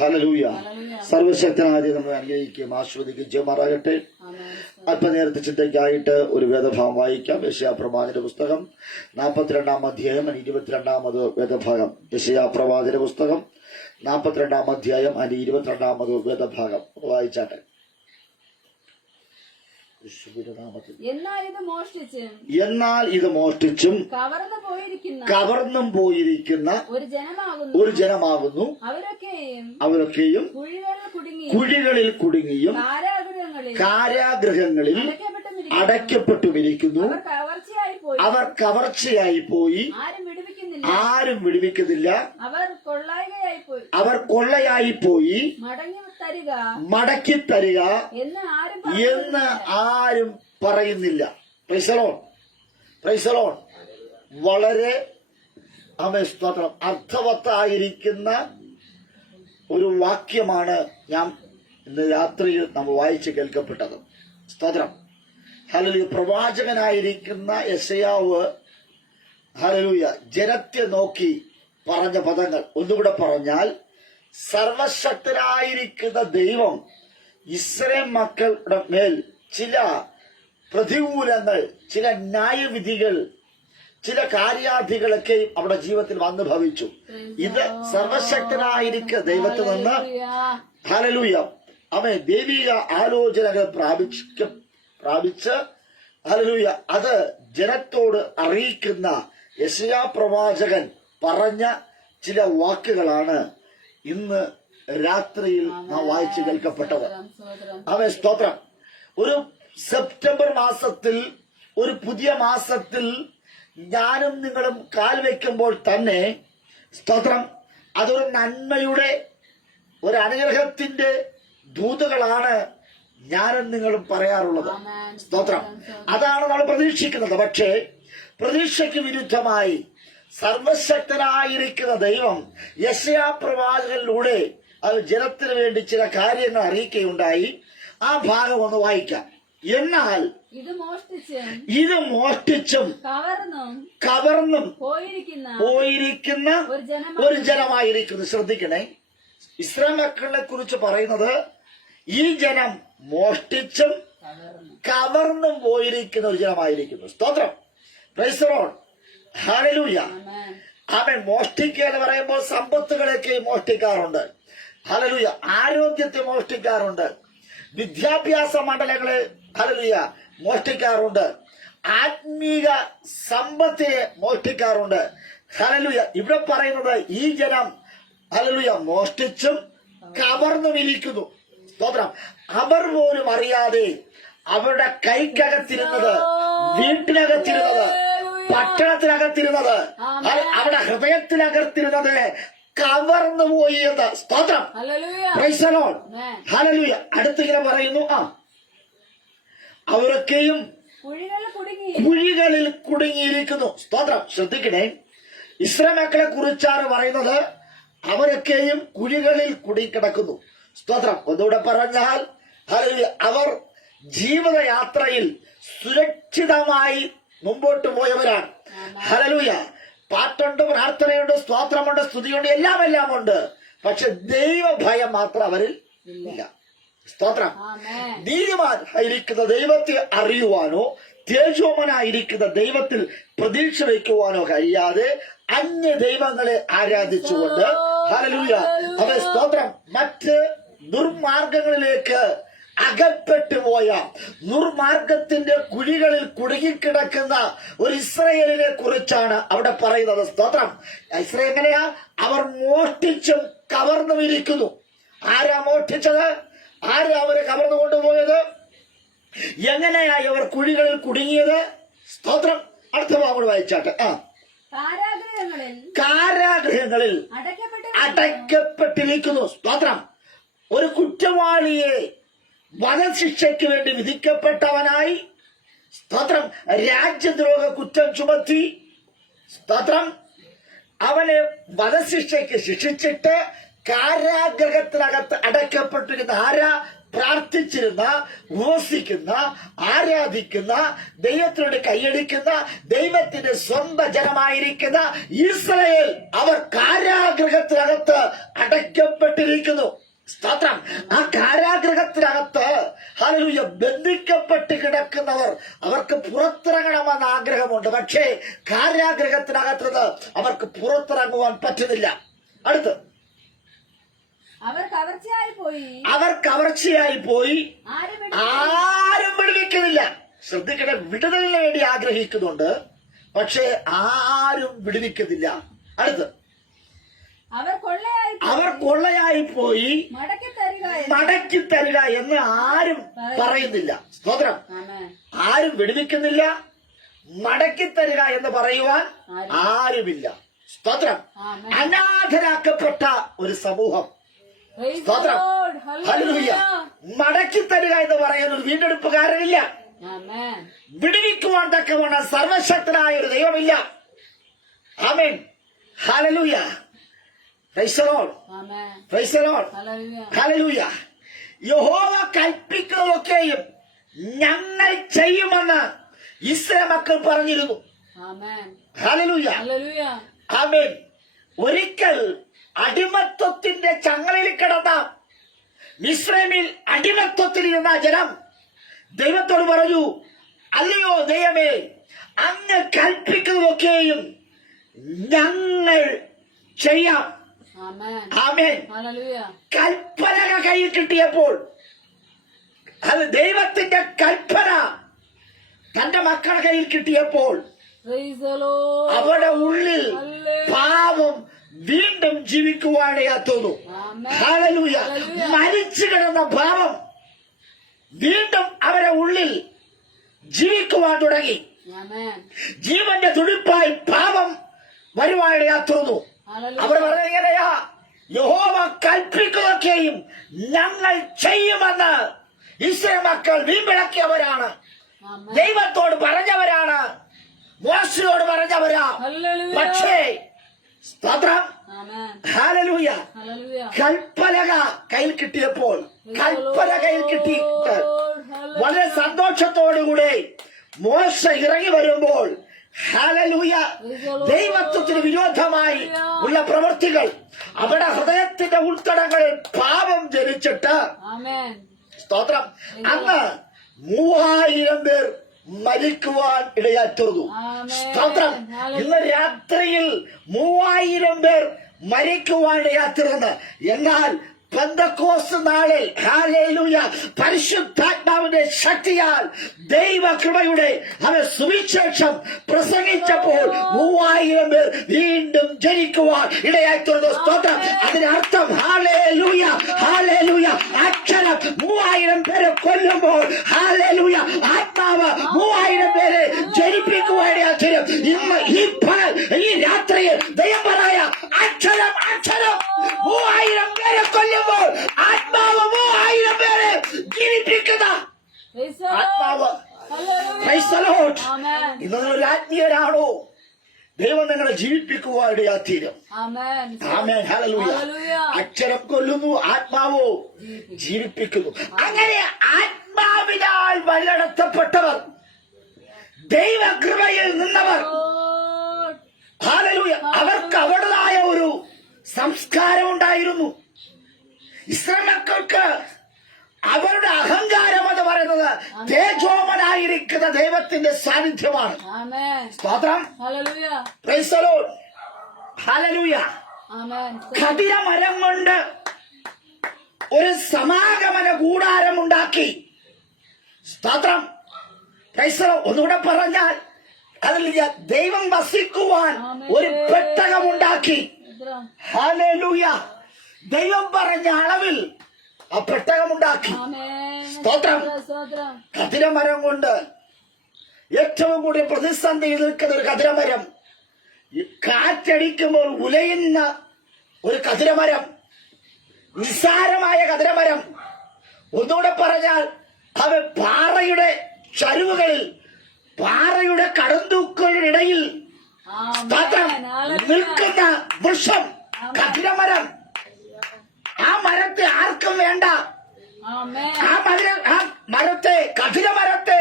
Hallelujah. സർവശക്തനായ നമ്മൾ അനുഗ്രഹിക്കുകയും ആസ്വദിക്കുകയും ചെയ്യുമാറാകട്ടെ. അല്പനേരത്തെ ചിന്തയ്ക്കായിട്ട് ഒരു വേദഭാഗം വായിക്കാം. യെശയ്യാ പ്രവാചകന്റെ പുസ്തകം 42-ാം അധ്യായം 22-ാമത് വേദഭാഗം. യെശയ്യാ പ്രവാചകന്റെ പുസ്തകം 42-ാം അധ്യായം 22-ാമത് വേദഭാഗം വായിച്ചാട്ടെ. എന്നാൽ ഇത് മോഷ്ടിച്ചും കവർന്നും പോയിരിക്കുന്ന ഒരു ജനമാകുന്നു. അവരൊക്കെയും കുഴികളിൽ കുടുങ്ങിയും കാരാഗൃഹങ്ങളിൽ അടയ്ക്കപ്പെട്ടുമിരിക്കുന്നു. അവർ കവർച്ചയായി പോയി, ആരും വിടുവിക്കുന്നില്ല. അവർ കൊള്ളയായി പോയി, മടക്കി തരിക എന്ന് ആരും പറയുന്നില്ല. Price the Lord. വളരെ സ്തോത്രം അർത്ഥവത്തായിരിക്കുന്ന ഒരു വാക്യമാണ് ഞാൻ ഇന്ന് രാത്രിയിൽ നമ്മൾ വായിച്ച് കേൾക്കപ്പെട്ടത്. സ്തോത്രം. ഹല്ലേലൂയ. പ്രവാചകനായിരിക്കുന്ന യെശയ്യാവ് ഹല്ലേലൂയ ജനത്തെ നോക്കി പറഞ്ഞ പദങ്ങൾ ഒന്നുകൂടെ പറഞ്ഞാൽ, സർവശക്തനായിരിക്കുന്ന ദൈവം ഇസ്രായേൽ മക്കളുടെ മേൽ ചില പ്രതികൂലങ്ങൾ, ചില ന്യായവിധികൾ, ചില കാര്യാധികളൊക്കെ അവിടെ ജീവിതത്തിൽ വന്നു ഭവിച്ചു. ഇത് സർവശക്തനായിരിക്കുന്ന ദൈവത്തിൽ നിന്ന് ഹല്ലേലൂയ അവൻ ദൈവിക ആലോചനകൾ പ്രാപിച്ച് ഹല്ലേലൂയ അത് ജനത്തോട് അറിയിക്കുന്ന യെശയ്യാ പ്രവാചകൻ പറഞ്ഞ ചില വാക്കുകളാണ് ഇന്ന് രാത്രിയിൽ നാം വായിച്ചു കേൾക്കപ്പെട്ടത്. അവൻ സ്തോത്രം. ഒരു സെപ്റ്റംബർ മാസത്തിൽ, ഒരു പുതിയ മാസത്തിൽ ഞാനും നിങ്ങളും കാൽ വയ്ക്കുമ്പോൾ തന്നെ സ്തോത്രം അതൊരു നന്മയുടെ, ഒരു അനുഗ്രഹത്തിന്റെ ദൂതുകളാണ് ഞാനും നിങ്ങളും പറയാറുള്ളത്. സ്തോത്രം. അതാണ് നമ്മൾ പ്രതീക്ഷിക്കുന്നത്. പക്ഷേ പ്രതീക്ഷയ്ക്ക് വിരുദ്ധമായി സർവശക്തനായിരിക്കുന്ന ദൈവം യെശയ്യാ പ്രവാചകനിലൂടെ അത് ജനത്തിന് വേണ്ടി ചില കാര്യങ്ങൾ അറിയിക്കുകയുണ്ടായി. ആ ഭാഗം ഒന്ന് വായിക്കാം. എന്നാൽ ഇത് മോഷ്ടിച്ചും കവർന്നും പോയിരിക്കുന്ന ഒരു ജനമായിരിക്കുന്നു. ശ്രദ്ധിക്കണേ, ഇസ്രായേൽ മക്കളെ കുറിച്ച് പറയുന്നത് ഈ ജനം മോഷ്ടിച്ചും കവർന്നും പോയിരിക്കുന്ന ഒരു ജനമായിരിക്കുന്നു. സ്തോത്രം. Praise the Lord. ഹല്ലേലൂയ. അവൻ മോഷ്ടിക്കുക എന്ന് പറയുമ്പോൾ സമ്പത്തുകളൊക്കെ മോഷ്ടിക്കാറുണ്ട്. ഹല്ലേലൂയ. ആരോഗ്യത്തെ മോഷ്ടിക്കാറുണ്ട്. വിദ്യാഭ്യാസ മണ്ഡലങ്ങളെ ഹല്ലേലൂയ മോഷ്ടിക്കാറുണ്ട്. ആത്മീക സമ്പത്തിനെ മോഷ്ടിക്കാറുണ്ട്. ഹല്ലേലൂയ. ഇവിടെ പറയുന്നത് ഈ ജനം ഹല്ലേലൂയ മോഷ്ടിച്ചും കവർന്നും ഇരിക്കുന്നു. സ്തോത്രം. അവർ പോലും അറിയാതെ അവരുടെ കൈക്കകത്തിരുന്നത്, വീട്ടിനകത്തിരുന്നത്, പട്ടണത്തിനകത്തിരുന്നത്, അവിടെ ഹൃദയത്തിനകത്തിരുന്നത് കവർന്നു പോയി എന്ന്. സ്തോത്രം. Praise the Lord. ഹല്ലേലൂയ. അടുത്തിങ്ങനെ പറയുന്നു, അവരൊക്കെയും കുഴികളിൽ കുടുങ്ങിയിരിക്കുന്നു. സ്തോത്രം. ശ്രദ്ധിക്കണേ, ഇസ്രായേൽ മക്കളെ കുറിച്ചാണ് പറയുന്നത്. അവരൊക്കെയും കുഴികളിൽ കുടുങ്ങിക്കിടക്കുന്നു. സ്തോത്രം. ഒന്നുകൂടെ പറഞ്ഞാൽ ഹല്ലേലൂയ അവർ ജീവിതയാത്രയിൽ സുരക്ഷിതമായി മുമ്പോട്ട് പോയവരാണ്. ഹല്ലേലൂയ. പാട്ടുണ്ട്, പ്രാർത്ഥനയുണ്ട്, സ്തോത്രമുണ്ട്, സ്തുതിയുണ്ട്, എല്ലാം ഉണ്ട്. പക്ഷെ ദൈവഭയം മാത്രം അവരിൽ ഇല്ല. സ്തോത്രം. നീതിമാനായിരിക്കുന്ന ദൈവത്തെ അറിയുവാനോ തേജോമനായിരിക്കുന്ന ദൈവത്തിൽ പ്രതീക്ഷ വയ്ക്കുവാനോ കഴിയാതെ അന്യ ദൈവങ്ങളെ ആരാധിച്ചുകൊണ്ട് ഹല്ലേലൂയ അവൻ സ്തോത്രം മറ്റ് ദുർമാർഗങ്ങളിലേക്ക് അകപ്പെട്ടു പോയ, ദുർമാർഗത്തിന്റെ കുഴികളിൽ കുടുങ്ങിക്കിടക്കുന്ന ഒരു ഇസ്രായേലിനെ കുറിച്ചാണ് അവിടെ പറയുന്നത്. സ്തോത്രം. ഇസ്രായേൽ എങ്ങനെയാ? അവർ മോഷ്ടിച്ചും കവർന്നും ഇരിക്കുന്നു. ആരാ മോഷ്ടിച്ചത്? ആരാ അവരെ കവർന്നു കൊണ്ടുപോയത്? എങ്ങനെയായി അവർ കുഴികളിൽ കുടുങ്ങിയത്? സ്തോത്രം. അടുത്ത ഭാഗങ്ങൾ വായിച്ചാട്ടെ. കാരാഗൃഹങ്ങളിൽ അടയ്ക്കപ്പെട്ടിരിക്കുന്നു. സ്തോത്രം. ഒരു കുറ്റവാളിയെ വധശിക്ഷയ്ക്ക് വേണ്ടി വിധിക്കപ്പെട്ടവനായി സ്തോത്രം രാജ്യദ്രോഹ കുറ്റം ചുമത്തി സ്തോത്രം അവനെ വധശിക്ഷയ്ക്ക് ശിക്ഷിച്ചിട്ട് കാരാഗ്രഹത്തിനകത്ത് അടയ്ക്കപ്പെട്ടിരിക്കുന്ന ആരാ? പ്രാർത്ഥിച്ചിരുന്ന, ഉപവസിക്കുന്ന, ആരാധിക്കുന്ന, ദൈവത്തിനോട് കൈയടിക്കുന്ന, ദൈവത്തിന്റെ സ്വന്തം ജനമായിരിക്കുന്ന ഇസ്രായേൽ അവർ കാരാഗൃഹത്തിനകത്ത് അടയ്ക്കപ്പെട്ടിരിക്കുന്നു. സ്തോത്രം. ആ കാരാഗൃഹത്തിനകത്ത് ഹല്ലേലൂയ ബന്ധിക്കപ്പെട്ട് കിടക്കുന്നവർ, അവർക്ക് പുറത്തിറങ്ങണമെന്ന ആഗ്രഹമുണ്ട്. പക്ഷേ കാരാഗൃഹത്തിനകത്തുനിന്ന് അവർക്ക് പുറത്തിറങ്ങുവാൻ പറ്റുന്നില്ല. അടുത്ത് അവർ കവർച്ചയായി പോയി ആരും വിടുവിക്കുന്നില്ല. ശ്രദ്ധിക്കട്ടെ, വിടുതലിന് വേണ്ടി ആഗ്രഹിക്കുന്നുണ്ട്, പക്ഷേ ആരും വിടുവിക്കുന്നില്ല. അടുത്ത് അവർ കൊള്ളയായി പോയി മടക്കി തരിക എന്ന് ആരും പറയുന്നില്ല. സ്തോത്രം. ആരും വിടുവിക്കുന്നില്ല, മടക്കി തരിക എന്ന് പറയുവാൻ ആരുമില്ല. സ്തോത്രം. അനാഥരാക്കപ്പെട്ട ഒരു സമൂഹം. സ്തോത്രം. ഹല്ലേലൂയ. മടക്കി തരിക എന്ന് പറയാൻ ഒരു വീണ്ടെടുപ്പുകാരനില്ല. വിടുവിക്കുവാൻ തക്കവണ്ണം സർവശക്തനായ ഒരു ദൈവമില്ല. ആമേൻ. ഹല്ലേലൂയ. Praise the Lord. Praise the Lord. ഹല്ലേലൂയ. യഹോവ കൽപ്പിക്കുന്നതൊക്കെയും ഞങ്ങൾ ചെയ്യുമെന്ന് ഇസ്രായേൽ മക്കൾ പറഞ്ഞിരുന്നു. ഹല്ലേലൂയ. ആമേൻ. ഒരിക്കൽ അടിമത്വത്തിന്റെ ചങ്ങലയിൽ കിടന്ന മിസ്രൈമിൽ അടിമത്വത്തിൽ ഇരുന്ന ജനം ദൈവത്തോട് പറഞ്ഞു, അല്ലയോ ദൈവമേ, അങ്ങ് കൽപ്പിക്കുന്നതൊക്കെയും ഞങ്ങൾ ചെയ്യാം. ആമേൻ. കൽപ്പന കയ്യിൽ കിട്ടിയപ്പോൾ, അത് ദൈവത്തിന്റെ കൽപ്പന തന്റെ മക്കളുടെ കയ്യിൽ കിട്ടിയപ്പോൾ അവരുടെ ഉള്ളിൽ പാപം വീണ്ടും ജീവിക്കുവാനിടയാത്തുന്നു. ഹല്ലേലൂയ. മരിച്ചു കിടന്ന പാപം വീണ്ടും അവരുടെ ഉള്ളിൽ ജീവിക്കുവാൻ തുടങ്ങി. ജീവന്റെ തുടിപ്പായി പാപം വരുവാനിടയാത്തുന്നു. അവർ പറഞ്ഞെങ്ങനെയാ? യഹോവ കൽപ്പിക്കുകയൊക്കെയും ഞങ്ങൾ ചെയ്യുമെന്ന് ഇസ്രായേൽ മക്കൾ വീമ്പിളക്കിയവരാണ്. ദൈവത്തോട് പറഞ്ഞവരാണ്, മോശയോട് പറഞ്ഞവരാ. പക്ഷേ സ്തോത്രം. ഹല്ലേലൂയ. കൽപ്പലക കയ്യിൽ കിട്ടിയപ്പോൾ, കൽപ്പന കയ്യിൽ കിട്ടിയിട്ട് വളരെ സന്തോഷത്തോടുകൂടെ മോശ ഇറങ്ങി വരുമ്പോൾ, ഹല്ലേലൂയ, ദൈവത്വത്തിന് വിരോധമായി ഉള്ള പ്രവൃത്തികൾ അവിടെ ഹൃദയത്തിന്റെ ഉൾത്തടങ്ങളിൽ പാപം ജനിച്ചിട്ട്, സ്തോത്രം, അന്ന് 3000 പേർ മരിക്കുവാൻ ഇടയാറ്റുന്നു. സ്തോത്രം. ഇന്ന് രാത്രിയിൽ 3000 പേർ മരിക്കുവാൻ ഇടയാത്തിരുന്നത്. എന്നാൽ പെന്തക്കോസ്ത് നാളിൽ ഹല്ലേലൂയ പരിശുദ്ധാത്മാവിന്റെ ശക്തിയാൽ ദൈവകൃപയുടെ അവൻ സുവിശേഷം പ്രസംഗിച്ചപ്പോൾ 3000 പേർ വീണ്ടും ജനിക്കുവാൻ ഇടയായിത്തീർന്നു. സ്തോത്രം. അതിനർത്ഥം ഹല്ലേലൂയ, ഹല്ലേലൂയ, അക്ഷരം 3000 പേരെ കൊല്ലുമ്പോൾ ഹല്ലേലൂയ ആത്മാവ് 3000 പേരെ ജനിപ്പിക്കുവാൻ ഇടയായിത്തീരും. ഇന്ന് ഈ രാത്രിയിൽ ദൈവം പറയാ, അക്ഷരം അക്ഷരം 3000 പേരെ കൊല്ലുമ്പോൾ ആത്മാവ് 3000 പേരെ ജീവിപ്പിക്കുന്ന ആത്മാവ്. ഇന്ന് നിങ്ങളൊരു ആത്മീയരാണോ? ദൈവം നിങ്ങളെ ജീവിപ്പിക്കുവാൻ ഇടയാത്തീരും. ആമേൻ. ഹല്ലേലൂയ. അക്ഷരം കൊല്ലുന്നു, ആത്മാവോ ജീവിപ്പിക്കുന്നു. അങ്ങനെ ആത്മാവിനാൽ വഴിനടത്തപ്പെട്ടവർ, ദൈവകൃപയിൽ നിന്നവർ, ഹല്ലേലൂയ, അവർക്ക് അവരുടേതായ ഒരു സംസ്കാരം ഉണ്ടായിരുന്നു. ഇസ്രായേൽ മക്കൾക്ക് അവരുടെ അഹങ്കാരം എന്ന് പറയുന്നത് തേജോമനായിരിക്കുന്ന ദൈവത്തിന്റെ സാന്നിധ്യമാണ്. സ്തോത്രം. Praise the Lord. ഹല്ലേലൂയ. ഖദിരമരം കൊണ്ട് ഒരു സമാഗമന കൂടാരം ഉണ്ടാക്കി. സ്തോത്രം. Praise the Lord. ഒന്നുകൂടെ പറഞ്ഞാൽ, അതിൽ ദൈവം വസിക്കുവാൻ ഒരു പെട്ടകമുണ്ടാക്കി. ഹല്ലേലൂയ. ദൈവം പറഞ്ഞ അളവിൽ ആ പെട്ടകമുണ്ടാക്കി. സ്തോത്രം. കതിരമരം കൊണ്ട് ഏറ്റവും കൂടുതൽ പ്രതിസന്ധി നിൽക്കുന്ന ഒരു കതിരമരം, കാറ്റടിക്കുമ്പോൾ ഉലയുന്ന ഒരു കതിരമരം, നിസ്സാരമായ കതിരമരം. ഒന്നുകൂടെ പറഞ്ഞാൽ, അവ പാറയുടെ ചരിവുകളിൽ, പാറയുടെ കടന്തൂക്കളിനിടയിൽ നിൽക്കുന്ന വൃക്ഷം, കതിരമരം. ആ മരത്തെ ആർക്കും വേണ്ട. ആമേൻ. ആ മരത്തെ, കഠിനമരത്തെ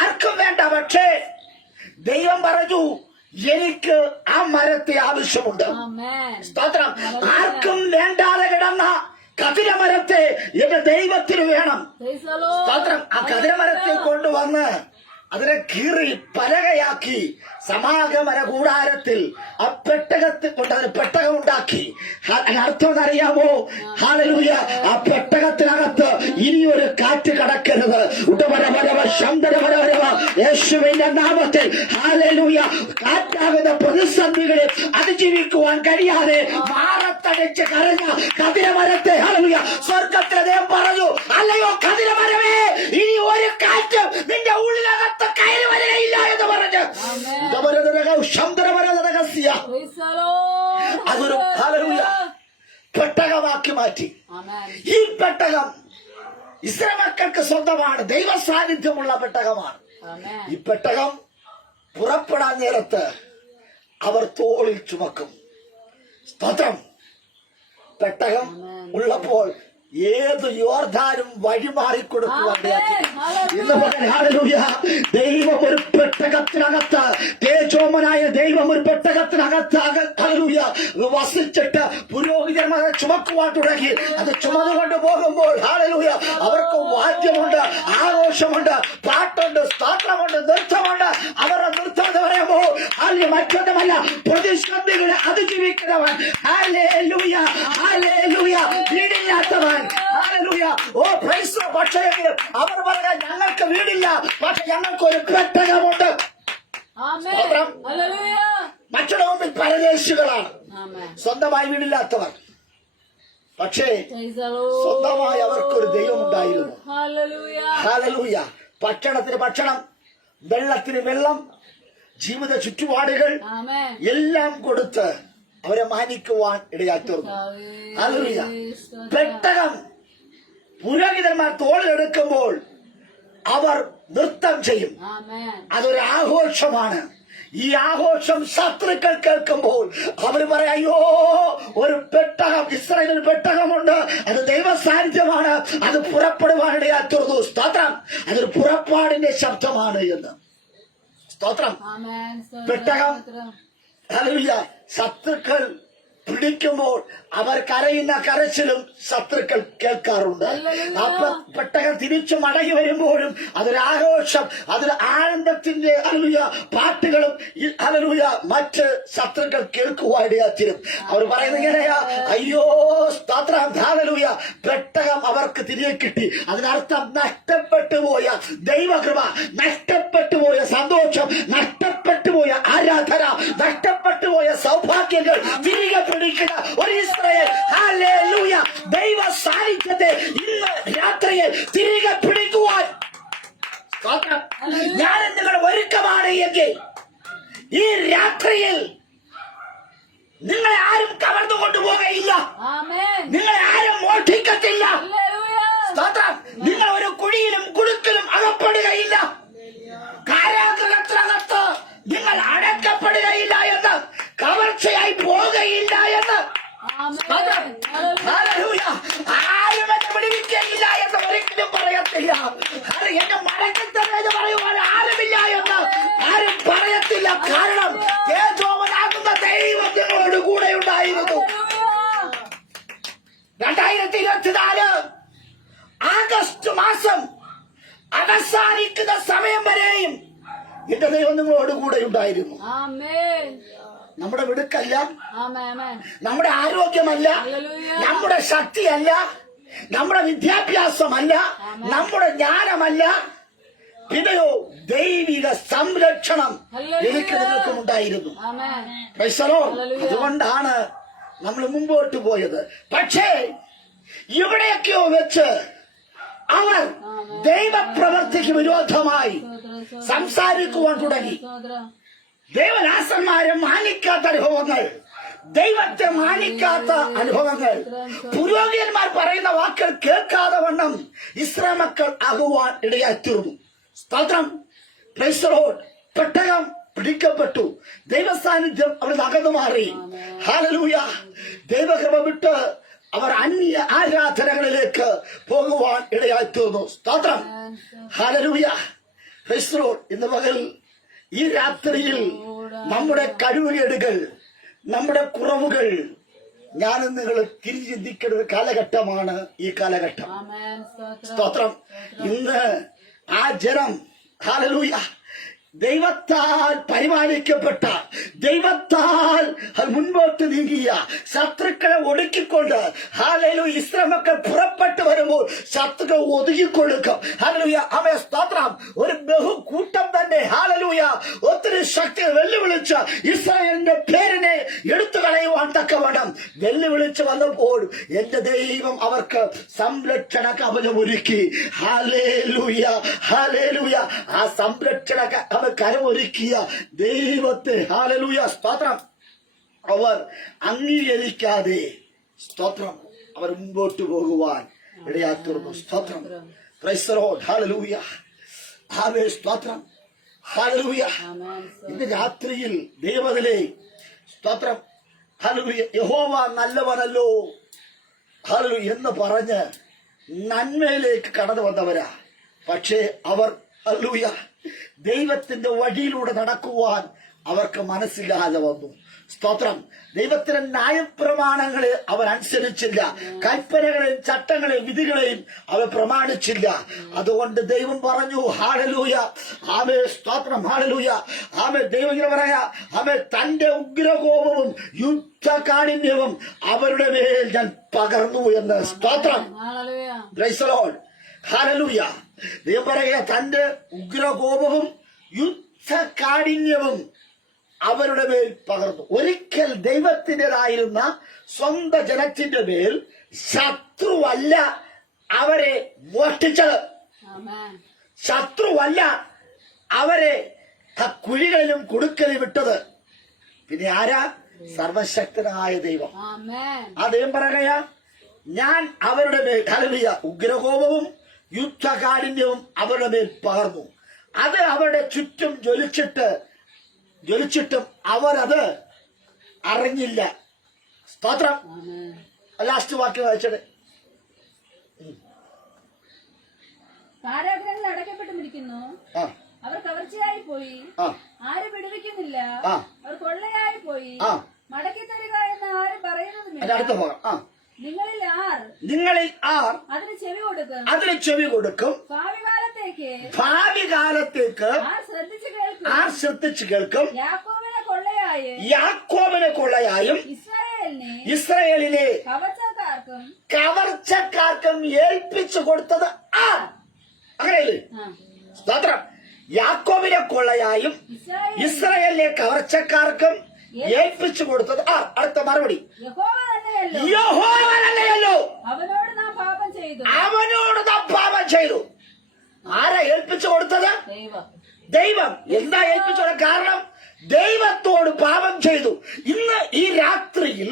ആർക്കും വേണ്ട. പക്ഷേ ദൈവം പറഞ്ഞു, എനിക്ക് ആ മരത്തെ ആവശ്യമുണ്ട്. ആമേൻ. സ്തോത്രം. ആർക്കും വേണ്ടാതെ കിടന്ന കതിരമരത്തെ എന്റെ ദൈവത്തിന് വേണം. Praise the Lord. സ്തോത്രം. ആ കതിരമരത്തെ കൊണ്ടുവന്ന് അതിനെ കീറി പലകയാക്കി സമാഗമന കൂടാരത്തിൽ ആ പെട്ടകത്തിൽ കൊണ്ട് അതിന് പെട്ടകം ഉണ്ടാക്കി. അർത്ഥം എന്നറിയാമോ? ഹല്ലേലൂയ. ആ പെട്ടകത്തിനകത്ത് ഇനിയൊരു കാറ്റ് കടക്കരുത്. യേശുവിന്റെ നാമത്തിൽ ഹല്ലേലൂയ. കാറ്റാകുന്ന പ്രതിസന്ധികളെ അതിജീവിക്കുവാൻ കഴിയാതെ മാറത്തടിച്ച് കരഞ്ഞ കതിരമരത്തെ ഹല്ലേലൂയ സ്വർഗത്തിലെ ദൈവം പറഞ്ഞു, അല്ലയോ കതിരമരമേ, ഇനി ഒരു കാറ്റ് നിന്റെ ഉള്ളിനകത്ത് കയറി വരികയില്ല എന്ന് പറഞ്ഞു. Praise the Lord. അതൊരു ഹല്ലേലൂയ പെട്ടകമാക്കി മാറ്റി. ആമേൻ. ഈ പെട്ടകം ഇസ്രായേൽ മക്കൾക്ക് സ്വന്തമാണ്. ദൈവ സാന്നിധ്യമുള്ള പെട്ടകമാണ്. ആമേൻ. ഈ പെട്ടകം പുറപ്പെടാൻ നേരത്ത് അവർ തോളിൽ ചുമക്കും. സ്തോത്രം. പെട്ടകം ഉള്ളപ്പോൾ ഏത് യോർദാനും വഴിമാറിക്കൊടുക്കുവാൻ ഇന്ന് പകൽ ഹല്ലേലൂയ. ദൈവം ഒരു പെട്ടകത്തിനകത്ത്, തേജോമനായ ദൈവം ഒരു പെട്ടകത്തിനകത്ത് ഹല്ലേലൂയ വസിച്ചിട്ട് പുരോഹിതന്മാരെ ചുമക്കുവാൻ തുടങ്ങി. അത് ചുമന്നുകൊണ്ട് പോകുമ്പോൾ ഹല്ലേലൂയ അവർക്ക് വാദ്യമുണ്ട്, ആഘോഷമുണ്ട്, പാട്ടുണ്ട്, സ്തോത്രമുണ്ട്, നൃത്തമുണ്ട്. അവരുടെ നൃത്തം എന്ന് പറയുമ്പോൾ ഹല്ലേലൂയ മറ്റൊന്നുമല്ല, പ്രതിസന്ധികളെ അതിജീവിക്കുന്നവൻ. ഹല്ലേലൂയ, ഹല്ലേലൂയ. വീടില്ലാത്തവൻ. ഹല്ലേലൂയ. Oh praise the Lord. പക്ഷേ അവർ പറയാൻ, ഞങ്ങൾക്ക് വീടില്ല, പക്ഷെ ഞങ്ങൾക്ക് ഒരു പെട്ടകമുണ്ട്. ആമേൻ. സ്തോത്രം. ഹല്ലേലൂയ. മറ്റുള്ള മുമ്പിൽ പരദേശികളാണ്, ആമേൻ. സ്വന്തമായി വീടില്ലാത്തവർ. പക്ഷേ Praise the Lord. സ്വന്തമായി അവർക്കൊരു ദൈവമുണ്ടായിരുന്നു. ഹല്ലേലൂയ. ഹല്ലേലൂയ. ഭക്ഷണത്തിന് ഭക്ഷണം, വെള്ളത്തിന് വെള്ളം, ജീവിത ചുറ്റുപാടുകൾ ആമേൻ. എല്ലാം കൊടുത്ത് അവരെ മാനിക്കുവാൻ ഇടയായിത്തീർന്നു. ഹല്ലേലൂയ. പെട്ടകം പുരോഹിതന്മാർ തോളിലെടുക്കുമ്പോൾ അവർ നൃത്തം ചെയ്യും. ആമേൻ. അതൊരു ആഘോഷമാണ്. ഈ ആഘോഷം ശത്രുക്കൾ കേൾക്കുമ്പോൾ അവർ പറയാം, അയ്യോ ഒരു പെട്ടകം, ഇസ്രായേലിൽ ഒരു പെട്ടകമുണ്ട്, അത് ദൈവ സാന്നിധ്യമാണ്, അത് പുറപ്പെടുവാനിടയായിത്തീർന്നു. സ്തോത്രം. അതൊരു പുറപ്പാടിന്റെ ശബ്ദമാണ് എന്ന്. സ്തോത്രം. ആമേൻ. പെട്ടകം ഹല്ലേലൂയ ശത്രുക്കൾ പിടിക്കുമ്പോൾ അവർ കരയുന്ന കരച്ചിലും ശത്രുക്കൾ കേൾക്കാറുണ്ട്. ആ പെട്ടകം തിരിച്ചു മടങ്ങി വരുമ്പോഴും അതൊരു ആഘോഷം, അതൊരു ആനന്ദത്തിന്റെ ഹല്ലേലൂയ പാട്ടുകളും ഹല്ലേലൂയ മറ്റ് ശത്രുക്കൾ കേൾക്കുവാനിടയാത്തിരും. അവർ പറയുന്നത് ഇങ്ങനെയാ, അയ്യോ സ്തോത്രം ഹല്ലേലൂയ പെട്ടകം അവർക്ക് തിരികെ കിട്ടി. അതിനർത്ഥം നഷ്ടപ്പെട്ടു പോയ ദൈവകൃപ, നഷ്ടപ്പെട്ടു പോയ സന്തോഷം, നഷ്ടപ്പെട്ടു പോയ ആരാധന, നഷ്ടപ്പെട്ടു പോയ സൗഭാഗ്യങ്ങൾ തിരികെ പിടിക്കുന്ന ഒരു ഇസ്രായേൽ. ഹല്ലേലൂയ. ദൈവ സാന്നിധ്യത്തെ ഇന്ന് രാത്രിയിൽ തിരികെ പിടിക്കുവാൻ ഞാൻ നിങ്ങളുടെ ഒരുക്കമാണ് എങ്കിൽ ഈ രാത്രിയിൽ നിങ്ങളെ ആരും കവർന്നു കൊണ്ടുപോകുകയില്ല, ആമേൻ. നിങ്ങളെ ആരും മോഷ്ടിക്കത്തില്ല. ഹല്ലേലൂയ. സ്തോത്രം. നിങ്ങൾ ഒരു കുഴിയിലും കുടുക്കിലും അകപ്പെടുകയില്ല, കാരാഗൃഹത്തിനകത്ത് നിങ്ങൾ അടക്കപ്പെടുകയില്ല എന്ന്, കവർച്ചയായി പോകുകയില്ല എന്ന്. ആമേൻ. ഹല്ലേലൂയ. ആരും എന്നെ വിടുവിക്കുകയില്ല എന്ന് ഒരിക്കലും പറയത്തില്ല. എന്നെ മടക്കിത്തന്നെ പറയുവാൻ ആരുമില്ല എന്ന് ആരും പറയത്തില്ല. കാരണം തേജോവനാകുന്ന ദൈവം നിങ്ങളോട് കൂടെ ഉണ്ടായിരുന്നു. 2024 ആഗസ്റ്റ് മാസം അവസാനിക്കുന്ന സമയം വരെയും എന്റെ ദൈവം നിങ്ങളോട് കൂടെ ഉണ്ടായിരുന്നു. ആമേൻ. നമ്മുടെ മിടുക്കല്ല, ആമേൻ. നമ്മുടെ ആരോഗ്യമല്ല, നമ്മുടെ ശക്തിയല്ല, നമ്മുടെ വിദ്യാഭ്യാസമല്ല, നമ്മുടെ ജ്ഞാനമല്ല, പിന്നെയോ ദൈവിക സംരക്ഷണം എനിക്ക് നിങ്ങൾക്കും ഉണ്ടായിരുന്നു. ആമേൻ. Praise the Lord. അതുകൊണ്ടാണ് നമ്മൾ മുമ്പോട്ട് പോയത്. പക്ഷേ ഇവിടെയൊക്കെയോ വെച്ച് അവർ ദൈവപ്രവൃത്തിക്ക് വിരോധമായി സംസാരിക്കുവാൻ തുടങ്ങി. ദൈവദാസന്മാരെ മാനിക്കാത്ത അനുഭവങ്ങൾ, ദൈവത്തെ മാനിക്കാത്ത അനുഭവങ്ങൾ, പുരോഹിതന്മാർ പറയുന്ന വാക്കുകൾ കേൾക്കാതെ വണ്ണം ഇസ്രായേൽ മക്കൾ ആകുവാൻ ഇടയായിത്തീർന്നു. സ്തോത്രം. Praise the Lord. പെട്ടകം പിടിക്കപ്പെട്ടു. ദൈവസാന്നിധ്യം അവിടെ അകന്നു മാറി. ഹല്ലേലൂയ. ദൈവകൃപ വിട്ട് അവർ അന്യ ആരാധനകളിലേക്ക് പോകുവാൻ ഇടയായി തീർന്നു. സ്തോത്രം. ഹല്ലേലൂയ. Praise the Lord. ഇന്ന് പകൽ ഈ രാത്രിയിൽ നമ്മുടെ കഴിവുകേടുകൾ, നമ്മുടെ കുറവുകൾ ഞാനും നിങ്ങൾ തിരിഞ്ഞു ചിന്തിക്കുന്ന കാലഘട്ടമാണ് ഈ കാലഘട്ടം. സ്തോത്രം. ഇന്ന് ആ ജനം ഹല്ലേലൂയ ദൈവത്താൽ പരിപാലിക്കപ്പെട്ട, ദൈവത്താൽ മുൻപോട്ട് നീങ്ങിയ, ശത്രുക്കളെ ഒടുക്കിക്കൊണ്ട് ഹല്ലേലൂയ ഇസ്രായേൽ മക്കൾ പുറപ്പെട്ടു വരുമ്പോൾ ശത്രുക്കൾ ഒതുക്കിക്കൊടുക്കും. ഹല്ലേലൂയ. ആമേൻ. സ്തോത്രം. ഒരു ബഹുകൂട്ടം തന്നെ ഹല്ലേലൂയ ഒത്തിരി ശക്തി വെല്ലുവിളിച്ച് ഇസ്രായേലിന്റെ പേരിനെ എടുത്തു കളയുവാൻ തക്കവണ്ണം വെല്ലുവിളിച്ച് വന്നപ്പോൾ എന്റെ ദൈവം അവർക്ക് സംരക്ഷണ കവചമൊരുക്കി. ഹല്ലേലൂയ. ഹല്ലേലൂയ. ആ സംരക്ഷണ കരമൊരുക്കിയ ദൈവത്തെ ഹല്ലേലൂയ സ്തോത്രം അവർ അംഗീകരിക്കാതെ സ്തോത്രം അവർ മുമ്പോട്ട് പോകുവാൻ ഇടയാത്തീർന്നു. സ്തോത്രം. Praise the Lord. ഹല്ലേലൂയ. ആമേൻ. സ്തോത്രം. ഹല്ലേലൂയ. ഇന്ന് രാത്രിയിൽ ദൈവത്തിലെ സ്തോത്രം ഹല്ലേലൂയ യഹോവ നല്ലവനല്ലോ ഹല്ലേലൂയ എന്ന് പറഞ്ഞ് നന്മയിലേക്ക് കടന്നു വന്നവരാ. പക്ഷേ അവർ ഹല്ലേലൂയ ദൈവത്തിന്റെ വഴിയിലൂടെ നടക്കുവാൻ അവർക്ക് മനസ്സില്ലാതെ വന്നു. സ്തോത്രം. ദൈവത്തിന്റെ ന്യായപ്രമാണങ്ങളെ അവർ അനുസരിച്ചില്ല. കൽപ്പനകളെയും ചട്ടങ്ങളെയും വിധികളെയും അവർ പ്രമാണിച്ചില്ല. അതുകൊണ്ട് ദൈവം പറഞ്ഞു ഹല്ലേലൂയ ആമേൻ. സ്തോത്രം. ഹല്ലേലൂയ. ആമേൻ. ദൈവം ഇങ്ങനെ പറയാ ആമേൻ തന്റെ ഉഗ്രകോപവും യുദ്ധകാഠിന്യവും അവരുടെ മേൽ ഞാൻ പകർന്നു എന്ന്. സ്തോത്രം. Praise the Lord. ഹല്ലേലൂയ. ദൈവം പറയുക തന്റെ ഉഗ്രകോപവും യുദ്ധകാഠിന്യവും അവരുടെ മേൽ പകർന്നു. ഒരിക്കൽ ദൈവത്തിൻ്റെതായിരുന്ന സ്വന്തം ജനത്തിന്റെ മേൽ ശത്രുവല്ല അവരെ മോഷ്ടിച്ചത്, ശത്രുവല്ല അവരെ ആ കുഴികളിലും കുടുക്കലും വിട്ടത്. പിന്നെ ആരാ? സർവശക്തനായ ദൈവം. ആ ദൈവം പറയുകയാ ഞാൻ അവരുടെ മേൽ ഹല്ലേലൂയ ഉഗ്രകോപവും യുദ്ധകാഠിന്യവും അവരുടെ മേൽ പകർന്നു. അത് അവരുടെ ചുറ്റും ജ്വലിച്ചിട്ടും അവരത് അറിഞ്ഞില്ല. സ്തോത്രം. ലാസ്റ്റ് വാക്യം വായിച്ചത്. കാരാഗ്രഹങ്ങളിൽ അടയ്ക്കപ്പെട്ടിരിക്കുന്നു, അവർ കവർച്ചയായി പോയി, ആരും വിടുവിക്കുന്നില്ല, അവർ കൊള്ളയായി പോയി, മടക്കി തരിക എന്ന് ആരും പറയുന്നതുമില്ല. നിങ്ങളിൽ ആർ അതിന് ചെവി കൊടുക്കും, ഭാവി കാലത്തേക്ക് ആർ ശ്രദ്ധിച്ചു കേൾക്കും. യാക്കോബിനെ കൊള്ളയായും ഇസ്രായേലിനെ കവർച്ചക്കാർക്കും ഏൽപ്പിച്ചു കൊടുത്തത് ആർ? അങ്ങനെയല്ലേ? സ്തോത്രം. യാക്കോബിനെ കൊള്ളയായും ഇസ്രായേലിനെ കവർച്ചക്കാർക്കും ഏൽപ്പിച്ചു കൊടുത്തത് ആർ? അടുത്ത മറുപടി യഹോവ തന്നെയല്ലോ. അവനോട് നാം പാപം ചെയ്തു. ആരാ ഏൽപ്പിച്ചു കൊടുത്തത്? ദൈവം. എന്താ ഏൽപ്പിച്ചു കൊടുത്ത കാരണം? ദൈവത്തോട് പാപം ചെയ്തു. ഇന്ന് ഈ രാത്രിയിൽ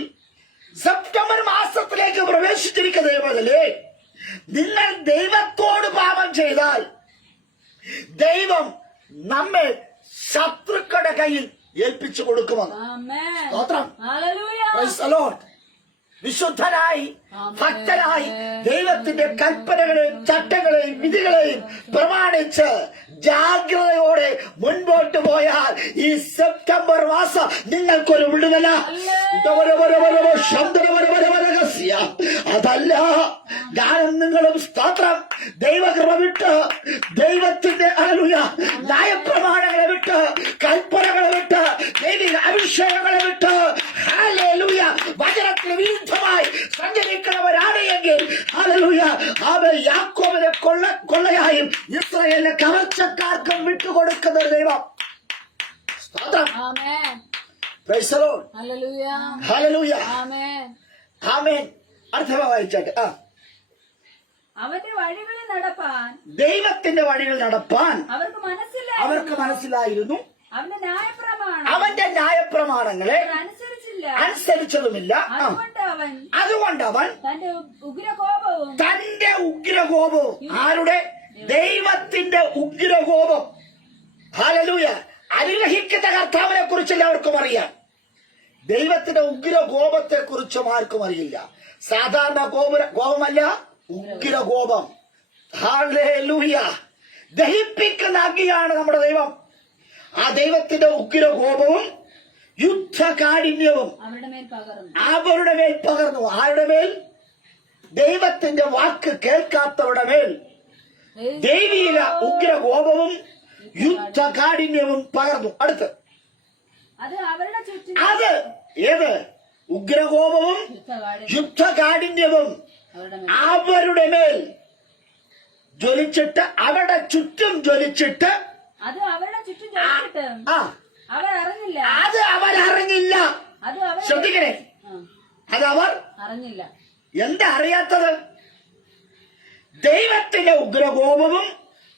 സെപ്റ്റംബർ മാസത്തിലേക്ക് പ്രവേശിച്ചിരിക്കുന്ന ദൈവമല്ലേ, നിങ്ങൾ ദൈവത്തോട് പാപം ചെയ്താൽ ദൈവം നമ്മെ ശത്രുക്കളുടെ കയ്യിൽ ഏൽപ്പിച്ചു കൊടുക്കുമെന്ന്. സ്തോത്രം. Praise the Lord. വിശുദ്ധനായി ഭക്തനായി ദൈവത്തിന്റെ കൽപ്പനകളെയും ചട്ടങ്ങളെയും വിധികളെയും പ്രമാണിച്ച് ജാഗ്രതയോടെ മുൻപോട്ട് പോയാൽ ഈ സെപ്റ്റംബർ മാസം നിങ്ങൾക്കൊരു വിടുതല. അതല്ല ഞാനും നിങ്ങളും സ്തോത്രം ദൈവകൃപ വിട്ട് ദൈവത്തിന്റെ ഹല്ലേലൂയ ന്യായപ്രമാണങ്ങളെ വിട്ട് കൽപ്പനകളെ വിട്ട് ദൈവിക അഭിഷേകങ്ങളെ വിട്ട് ഹല്ലേലൂയ വചനത്തിന് വിരുദ്ധമായി സഞ്ചരിക്കുന്നവരാണ് എങ്കിൽ ഹല്ലേലൂയ അവൻ യാക്കോബിനെ കൊള്ളയായും ഇസ്രായേലിനെ കവർച്ചക്കാർക്കും വിട്ടുകൊടുക്കുന്ന ഒരു ദൈവം. സ്തോത്രം. Praise the Lord. ഹല്ലേലൂയ. ആമേൻ. അർത്ഥം വായിച്ചാട്ടെ. അവന്റെ വഴികളിൽ നടപ്പാൻ, ദൈവത്തിന്റെ വഴികൾ നടപ്പാൻ അവർക്ക് മനസ്സിലായിരുന്നു. അവന്റെ ന്യായപ്രമാണങ്ങളെ അനുസരിച്ചതുമില്ല. അതുകൊണ്ട് അവൻ തന്റെ ഉഗ്രകോപവും ആരുടെ? ദൈവത്തിന്റെ ഉഗ്രകോപം. ഹല്ലേലൂയ. അനുഗ്രഹിക്കുന്ന കർത്താവിനെ കുറിച്ച് എല്ലാവർക്കും അറിയാം. ദൈവത്തിന്റെ ഉഗ്രകോപത്തെ കുറിച്ചും ആർക്കും അറിയില്ല. സാധാരണ കോപമല്ല, ഉഗ്ര കോപം. ഹല്ലേലൂയ. ദഹിപ്പിക്കുന്ന അഗ്നിയാണ് നമ്മുടെ ദൈവം. ആ ദൈവത്തിന്റെ ഉഗ്ര കോപവും യുദ്ധകാഠിന്യവും അവരുടെ മേൽ പകർന്നു. ആരുടെ മേൽ? ദൈവത്തിന്റെ വാക്ക് കേൾക്കാത്തവരുടെ മേൽ ദൈവിക ഉഗ്ര കോപവും യുദ്ധകാഠിന്യവും പകർന്നു. അടുത്ത് അത് ഏത്? ഉഗ്രകോപവും യുദ്ധകാഠിന്യവും അവരുടെ മേൽ ജ്വലിച്ചിട്ട്, അവരുടെ ചുറ്റും ജ്വലിച്ചിട്ട്, അത് അവരറിഞ്ഞില്ല. ശ്രദ്ധിക്കണേ, അത് അവർ അറിഞ്ഞില്ല. എന്താ അറിയാത്തത്? ദൈവത്തിന്റെ ഉഗ്രകോപവും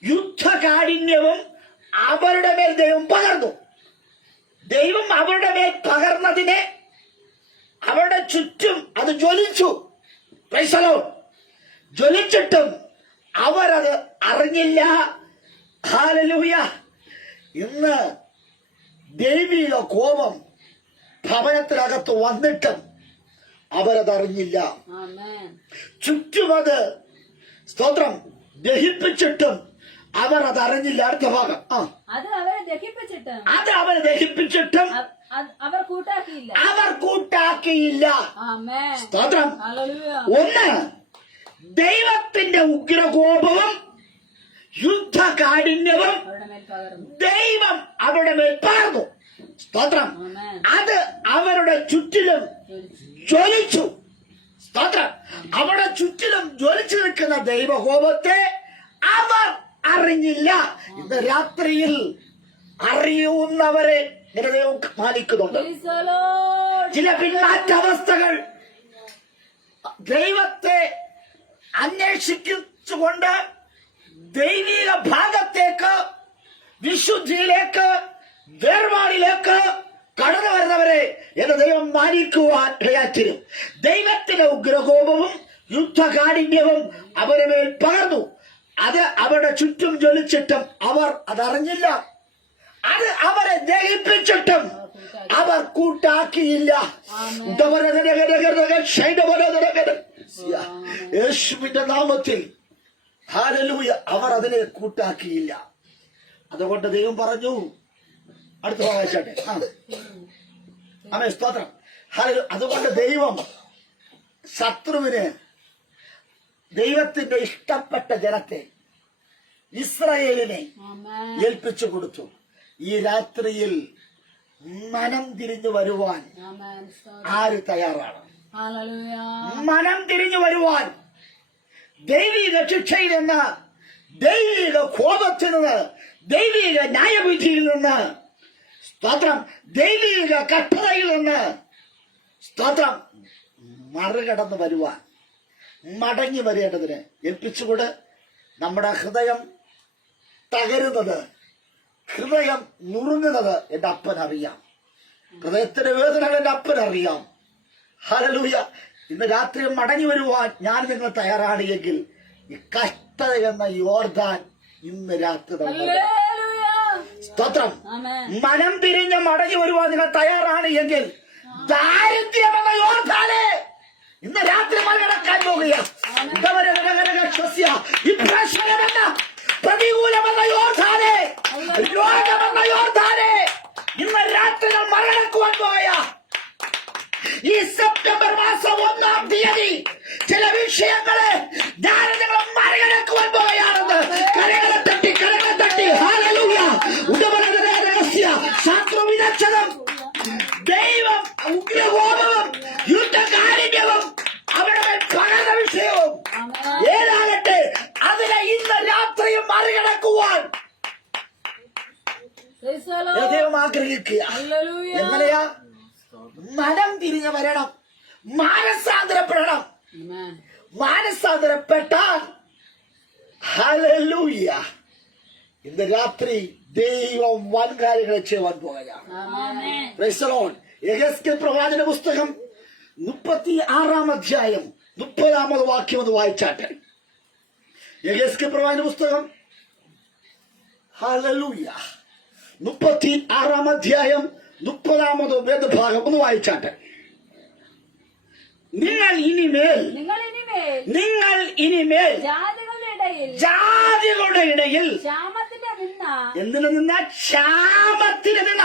യുദ്ധകാഠിന്യവും അവരുടെ മേൽ ദൈവം പകർന്നു. ദൈവം അവരുടെ മേൽ പകർന്നതിനെ അവരുടെ ചുറ്റും അത് ജ്വലിച്ചു. Price the Lord. ജ്വലിച്ചിട്ടും അവരത് അറിഞ്ഞില്ല. ഹല്ലേലൂയ. ഇന്ന് ദൈവിക കോപം ഭവനത്തിനകത്ത് വന്നിട്ടും അവരതറിഞ്ഞില്ല. ചുറ്റുമത് സ്തോത്രം ദഹിപ്പിച്ചിട്ടും അവർ അതറിഞ്ഞില്ല. അടുത്ത ഭാഗം. അത് അവരെ ദഹിപ്പിച്ചിട്ടും അവർ കൂട്ടാക്കിയില്ല. സ്തോത്രം. ഒന്ന്, ദൈവത്തിന്റെ ഉഗ്രകോപവും യുദ്ധകാഠിന്യവും ദൈവം അവരുടെ മേൽ പകർന്നു. സ്തോത്രം. അത് അവരുടെ ചുറ്റിലും ജ്വലിച്ചു. സ്തോത്രം. അവരുടെ ചുറ്റിലും ജ്വലിച്ചു നിൽക്കുന്ന ദൈവകോപത്തെ അവർ അറിഞ്ഞില്ല. ഇന്ന് രാത്രിയിൽ അറിയുന്നവരെ ദൈവം മാനിക്കുന്നുണ്ട്. ചില പിന്മാറ്റാവസ്ഥകൾ ദൈവത്തെ അന്വേഷിച്ചുകൊണ്ട് ദൈവിക ഭാഗത്തേക്ക്, വിശുദ്ധിയിലേക്ക്, വേർപാടിലേക്ക് കടന്നു വരുന്നവരെ എന്ന് ദൈവം മാനിക്കുവാൻ ഇടയാറ്റിരും. ദൈവത്തിന്റെ ഉഗ്രകോപവും യുദ്ധകാഠിന്യവും അവരുടെ മേൽ പകർന്നു. അത് അവരുടെ ചുറ്റും ജ്വലിച്ചിട്ടും അവർ അതറിഞ്ഞില്ല. അത് അവരെ ദഹിപ്പിച്ചിട്ടും അവർ കൂട്ടാക്കിയില്ല. യേശുവിന്റെ നാമത്തിൽ ഹല്ലേലൂയ, അവർ അതിനെ കൂട്ടാക്കിയില്ല. അതുകൊണ്ട് ദൈവം പറഞ്ഞു, അടുത്ത വായിച്ചാട്ടെ. ആമേൻ, സ്തോത്രം. അതുകൊണ്ട് ദൈവം ശത്രുവിന് ദൈവത്തിന്റെ ഇഷ്ടപ്പെട്ട ജനത്തെ, ഇസ്രായേലിനെ ഏൽപ്പിച്ചു കൊടുത്തു. ഈ രാത്രിയിൽ മനം തിരിഞ്ഞു വരുവാൻ ആര് തയ്യാറാണ്? മനം തിരിഞ്ഞു വരുവാൻ, ദൈവിക ശിക്ഷയിൽ നിന്ന്, ദൈവിക കോപത്തിൽ നിന്ന്, ദൈവിക ന്യായവിധിയിൽ നിന്ന്, സ്തോത്രം, ദൈവിക കട്ടളയിൽ നിന്ന്, സ്തോത്രം, മറികടന്ന് വരുവാൻ, മടങ്ങി വരേണ്ടതിന് ഏൽപ്പിച്ചുകൊണ്ട് നമ്മുടെ ഹൃദയം തകരുന്നത്, ഹൃദയം നുറുങ്ങുന്നത് എന്റെ അപ്പനറിയാം. ഹൃദയത്തിന്റെ വേദനകൾ എന്റെ അപ്പനറിയാം. ഹല്ലേലൂയ. ഇന്ന് രാത്രി മടങ്ങി വരുവാൻ ഞാൻ നിങ്ങൾ തയ്യാറാണ് എങ്കിൽ ഈ കഷ്ടത എന്ന യോർദാൻ ഇന്ന് രാത്രി സ്തോത്രം, മനം തിരിഞ്ഞ് മടങ്ങി വരുവാൻ നിങ്ങൾ തയ്യാറാണ് എങ്കിൽ ദാരിദ്ര്യമെന്ന യോർദാനെ ഇന്ന് രാത്രി മറികടക്കാൻ പോകുകയാണ്. പ്രതികൂലമെന്ന യോർദാനെ, രോഗമെന്ന യോർദാനെ ഇന്ന് രാത്രി മറികടക്കുവാൻ പോകുകയാ. ഈ സെപ്റ്റംബർ മാസം 1-ാം തീയതി ചില വിഷയങ്ങളെ ഞാൻ നിങ്ങൾ മറികടക്കുവാൻ പോകുകയാണെന്ന് കരകളെ തട്ടി ഹല്ലേലൂയ. ശത്രു വിദഗ്ധം ദൈവം ഉഗ്രകോപവും യുദ്ധകാഠിന്യവും അവരുടെ പകർന്ന വിഷയവും ഏതാകട്ടെ അതിനെ ഇന്ന് രാത്രിയും മറികടക്കുവാൻ ദൈവം ആഗ്രഹിക്കുക. എങ്ങനെയാ? മനം തിരിഞ്ഞു വരണം, മാനസാന്തരപ്പെടണം. മാനസാന്തരപ്പെട്ടാൽ ഹല്ലേലൂയ ഇന്ന് രാത്രി ദൈവം വൻ കാര്യങ്ങളെ ചെയ്യുവാൻ പോകുകയാണ്. Praise the Lord. യെഹെസ്കേൽ പ്രവാചന പുസ്തകം 36-ാം അധ്യായം 30-ാമത് വാക്യം ഒന്ന് വായിച്ചാട്ടെ. യെഹെസ്കേൽ പ്രവാചന പുസ്തകം ഹല്ലേലൂയ 36-ാം അധ്യായം 30-ാമത് വേദഭാഗം ഒന്ന് വായിച്ചാട്ടെ. നിങ്ങൾ ഇനിമേൽ നിങ്ങൾ ഇനിമേൽ ജാതികളുടെ ഇടയിൽ ക്ഷാമത്തിന്റെ നിന്ന എന്തിനു നിന്ന? ക്ഷാമത്തിന് നിന്ന.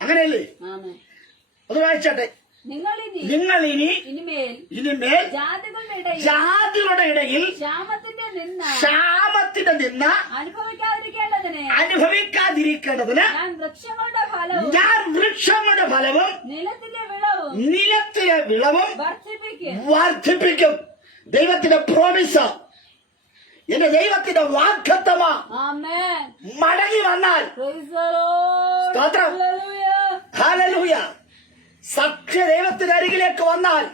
അങ്ങനെയല്ലേ? ആമേൻ. അത് വായിച്ചട്ടെ. നിങ്ങൾ നിങ്ങൾ ഇനിമേൽ ഇനിമേൽ ജാതികളുടെ ഇടയിൽ ക്ഷാമത്തിന്റെ നിന്ന അനുഭവിക്കാതിരിക്കേണ്ടതിന് അനുഭവിക്കാതിരിക്കേണ്ടതിന് ഞാൻ വൃക്ഷങ്ങളുടെ ഫലവും നിലത്തിലെ വിളവും വർദ്ധിപ്പിക്കും. ദൈവത്തിന്റെ പ്രോമിസ്, എന്റെ ദൈവത്തിന്റെ വാഗ്ദത്തമാ. മടങ്ങി വന്നാൽ സ്തോത്രം, ഹല്ലേലൂയ. സത്യദൈവത്തിന്റെ അരികിലേക്ക് വന്നാൽ,